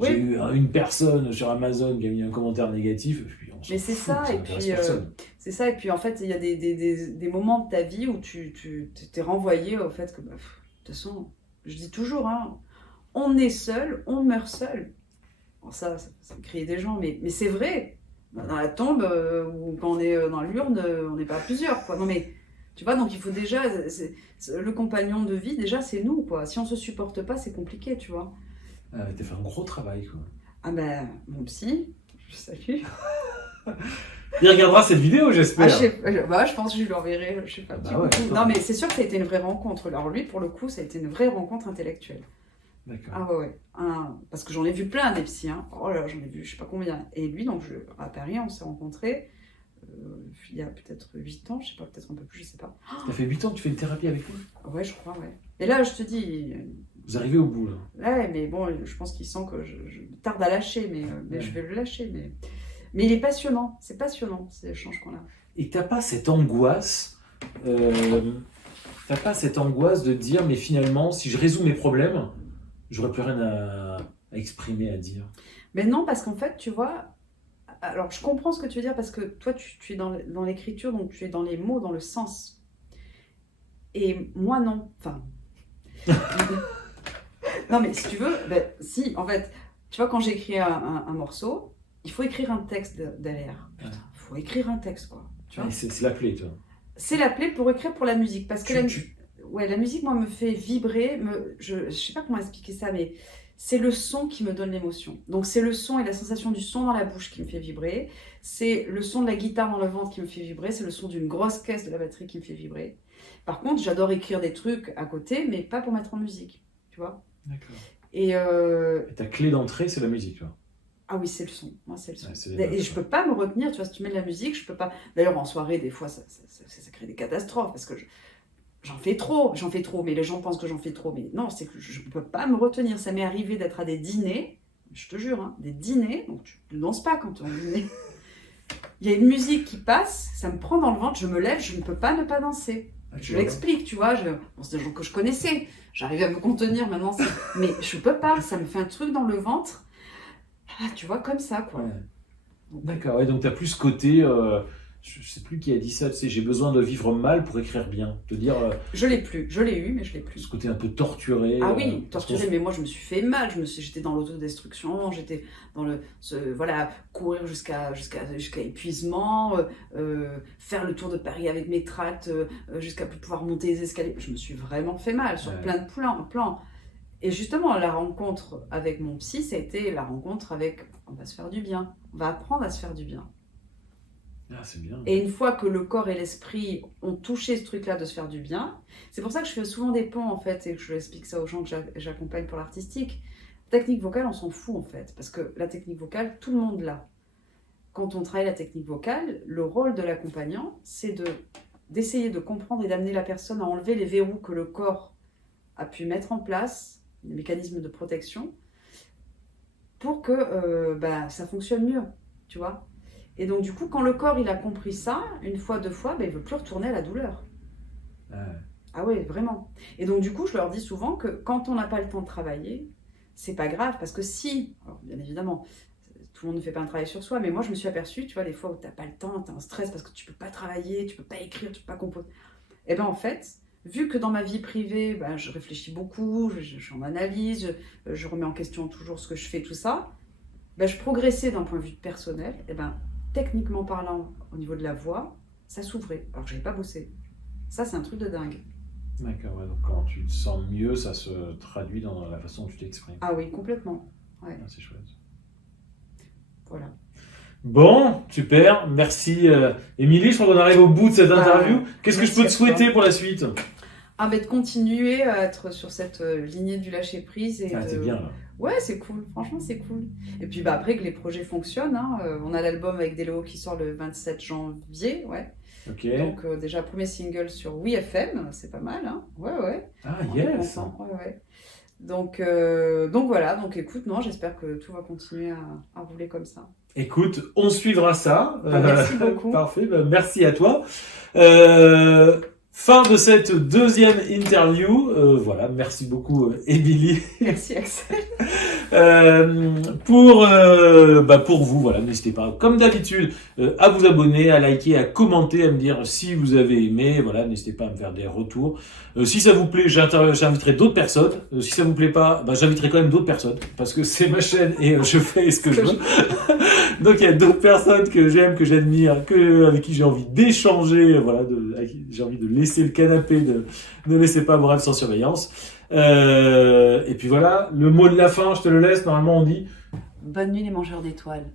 j'ai eu une personne sur Amazon qui a mis un commentaire négatif. Et puis mais c'est ça, et puis c'est ça. Et puis en fait, il y a des moments de ta vie où tu t'es renvoyé au fait que, de toute façon, je dis toujours, hein, on est seul, on meurt seul. Alors ça me crie des gens, mais c'est vrai. Dans la tombe, ou quand on est dans l'urne, on n'est pas plusieurs, quoi. Non mais, tu vois, donc il faut déjà... le compagnon de vie, déjà, c'est nous, quoi. Si on se supporte pas, c'est compliqué, tu vois. Ah, t'as fait un gros travail, quoi. Ah mon psy, je salue. Il regardera cette vidéo, j'espère. Je pense que je lui enverrai, je sais pas. Non mais c'est sûr que ça a été une vraie rencontre. Alors lui, pour le coup, ça a été une vraie rencontre intellectuelle. D'accord. Ah ouais. Parce que j'en ai vu plein des psys. Hein. Oh là, j'en ai vu je sais pas combien. Et lui, donc à Paris, on s'est rencontrés il y a peut-être 8 ans, je sais pas, peut-être un peu plus, je sais pas. Ça fait 8 ans que tu fais une thérapie avec lui? Ouais, je crois, ouais. Et là, je te dis... Vous arrivez au bout, là. Ouais, mais bon, je pense qu'il sent que je tarde à lâcher, mais je vais le lâcher. Mais il est passionnant, c'est passionnant, ces échanges qu'on a. Et t'as pas cette angoisse de dire, mais finalement, si je résous mes problèmes, j'aurais plus rien à exprimer, à dire? Mais non, parce qu'en fait, tu vois, alors je comprends ce que tu veux dire, parce que toi, tu es dans l'écriture, donc tu es dans les mots, dans le sens. Et moi, non. Enfin... non, mais si tu veux, si, en fait, tu vois, quand j'écris un morceau, il faut écrire un texte derrière. Putain, il faut écrire un texte, quoi. Tu vois, c'est la clé, toi. C'est la clé pour écrire pour la musique, parce que la musique, moi, me fait vibrer. Je sais pas comment expliquer ça, mais c'est le son qui me donne l'émotion. Donc c'est le son et la sensation du son dans la bouche qui me fait vibrer. C'est le son de la guitare dans le ventre qui me fait vibrer. C'est le son d'une grosse caisse de la batterie qui me fait vibrer. Par contre, j'adore écrire des trucs à côté, mais pas pour mettre en musique, tu vois. D'accord. Et ta clé d'entrée, c'est la musique, tu vois. ah oui, c'est le son. Moi, c'est le son. Ouais, c'est les Et notes, je peux pas me retenir, tu vois, si tu mets de la musique, je peux pas. D'ailleurs, en soirée, des fois, ça crée des catastrophes parce que j'en fais trop, mais les gens pensent que j'en fais trop. Mais non, c'est que je ne peux pas me retenir. Ça m'est arrivé d'être à des dîners, je te jure, hein, des dîners, donc tu ne danses pas quand tu es en dîner. Il y a une musique qui passe, ça me prend dans le ventre, je me lève, je ne peux pas ne pas danser. Je l'explique, tu vois, bon, c'est des gens que je connaissais, j'arrivais à me contenir maintenant, mais je peux pas, ça me fait un truc dans le ventre, ah, tu vois, comme ça, quoi. Ouais. D'accord, ouais, donc tu as plus ce côté, je sais plus qui a dit ça, tu sais, j'ai besoin de vivre mal pour écrire bien. Te dire, je l'ai plus, je l'ai eu, mais je l'ai plus. ce côté un peu torturé. Ah oui, torturé, mais moi je me suis fait mal, j'étais dans l'autodestruction, j'étais dans voilà, courir jusqu'à épuisement, faire le tour de Paris avec mes tracts, jusqu'à plus pouvoir monter les escaliers. Je me suis vraiment fait mal sur plein de plans. Et justement, la rencontre avec mon psy, ça a été la rencontre avec, on va se faire du bien, on va apprendre à se faire du bien. Ah, c'est bien. Et une fois que le corps et l'esprit ont touché ce truc-là de se faire du bien, c'est pour ça que je fais souvent des ponts en fait, et que je explique ça aux gens que j'accompagne pour l'artistique. Technique vocale, on s'en fout en fait, parce que la technique vocale, tout le monde l'a. Quand on travaille la technique vocale, le rôle de l'accompagnant, c'est d'essayer de comprendre et d'amener la personne à enlever les verrous que le corps a pu mettre en place, les mécanismes de protection, pour que ça fonctionne mieux, tu vois. Et donc, du coup, quand le corps il a compris ça, une fois, deux fois, il ne veut plus retourner à la douleur. Ah ouais, vraiment. Et donc, du coup, je leur dis souvent que quand on n'a pas le temps de travailler, c'est pas grave, parce que si, alors, bien évidemment, tout le monde ne fait pas un travail sur soi, mais moi, je me suis aperçue, tu vois, des fois où tu n'as pas le temps, tu es en stress parce que tu ne peux pas travailler, tu ne peux pas écrire, tu ne peux pas composer. Et bien, en fait, vu que dans ma vie privée, je réfléchis beaucoup, je suis en analyse, je remets en question toujours ce que je fais, tout ça, je progressais d'un point de vue personnel, et techniquement parlant, au niveau de la voix, ça s'ouvrait, alors que je n'avais pas bossé. Ça, c'est un truc de dingue. D'accord, ouais, donc quand tu te sens mieux, ça se traduit dans la façon dont tu t'exprimes. Ah oui, complètement. Ouais. Ah, c'est chouette. Voilà. Bon, super, merci Émilie, je crois qu'on arrive au bout de cette interview. Qu'est-ce que je peux te souhaiter pour la suite? De continuer à être sur cette lignée du lâcher-prise. T'es bien là. Ouais, c'est cool, franchement c'est cool. Et puis après que les projets fonctionnent, hein, on a l'album avec Delo qui sort le 27 janvier, ouais. Ok. Donc déjà premier single sur WeFM, c'est pas mal, hein. Ouais. Ah yes. Ouais. Donc voilà, donc écoute, non, j'espère que tout va continuer à rouler comme ça. Écoute, on suivra ça. Merci beaucoup. Parfait, merci à toi. Fin de cette deuxième interview. Voilà, merci beaucoup Émilie. Merci Axel. Pour vous, voilà, n'hésitez pas, comme d'habitude, à vous abonner, à liker, à commenter, à me dire si vous avez aimé. Voilà, n'hésitez pas à me faire des retours. Si ça vous plaît, j'inviterai d'autres personnes. Si ça vous plaît pas, j'inviterai quand même d'autres personnes parce que c'est ma chaîne et je fais ce que je veux. Donc il y a d'autres personnes que j'aime, que j'admire, avec qui j'ai envie d'échanger. Voilà, j'ai envie de laisser le canapé. Ne laissez pas vos rêves sans surveillance. Et puis voilà, le mot de la fin, je te le laisse. Normalement, on dit bonne nuit les mangeurs d'étoiles.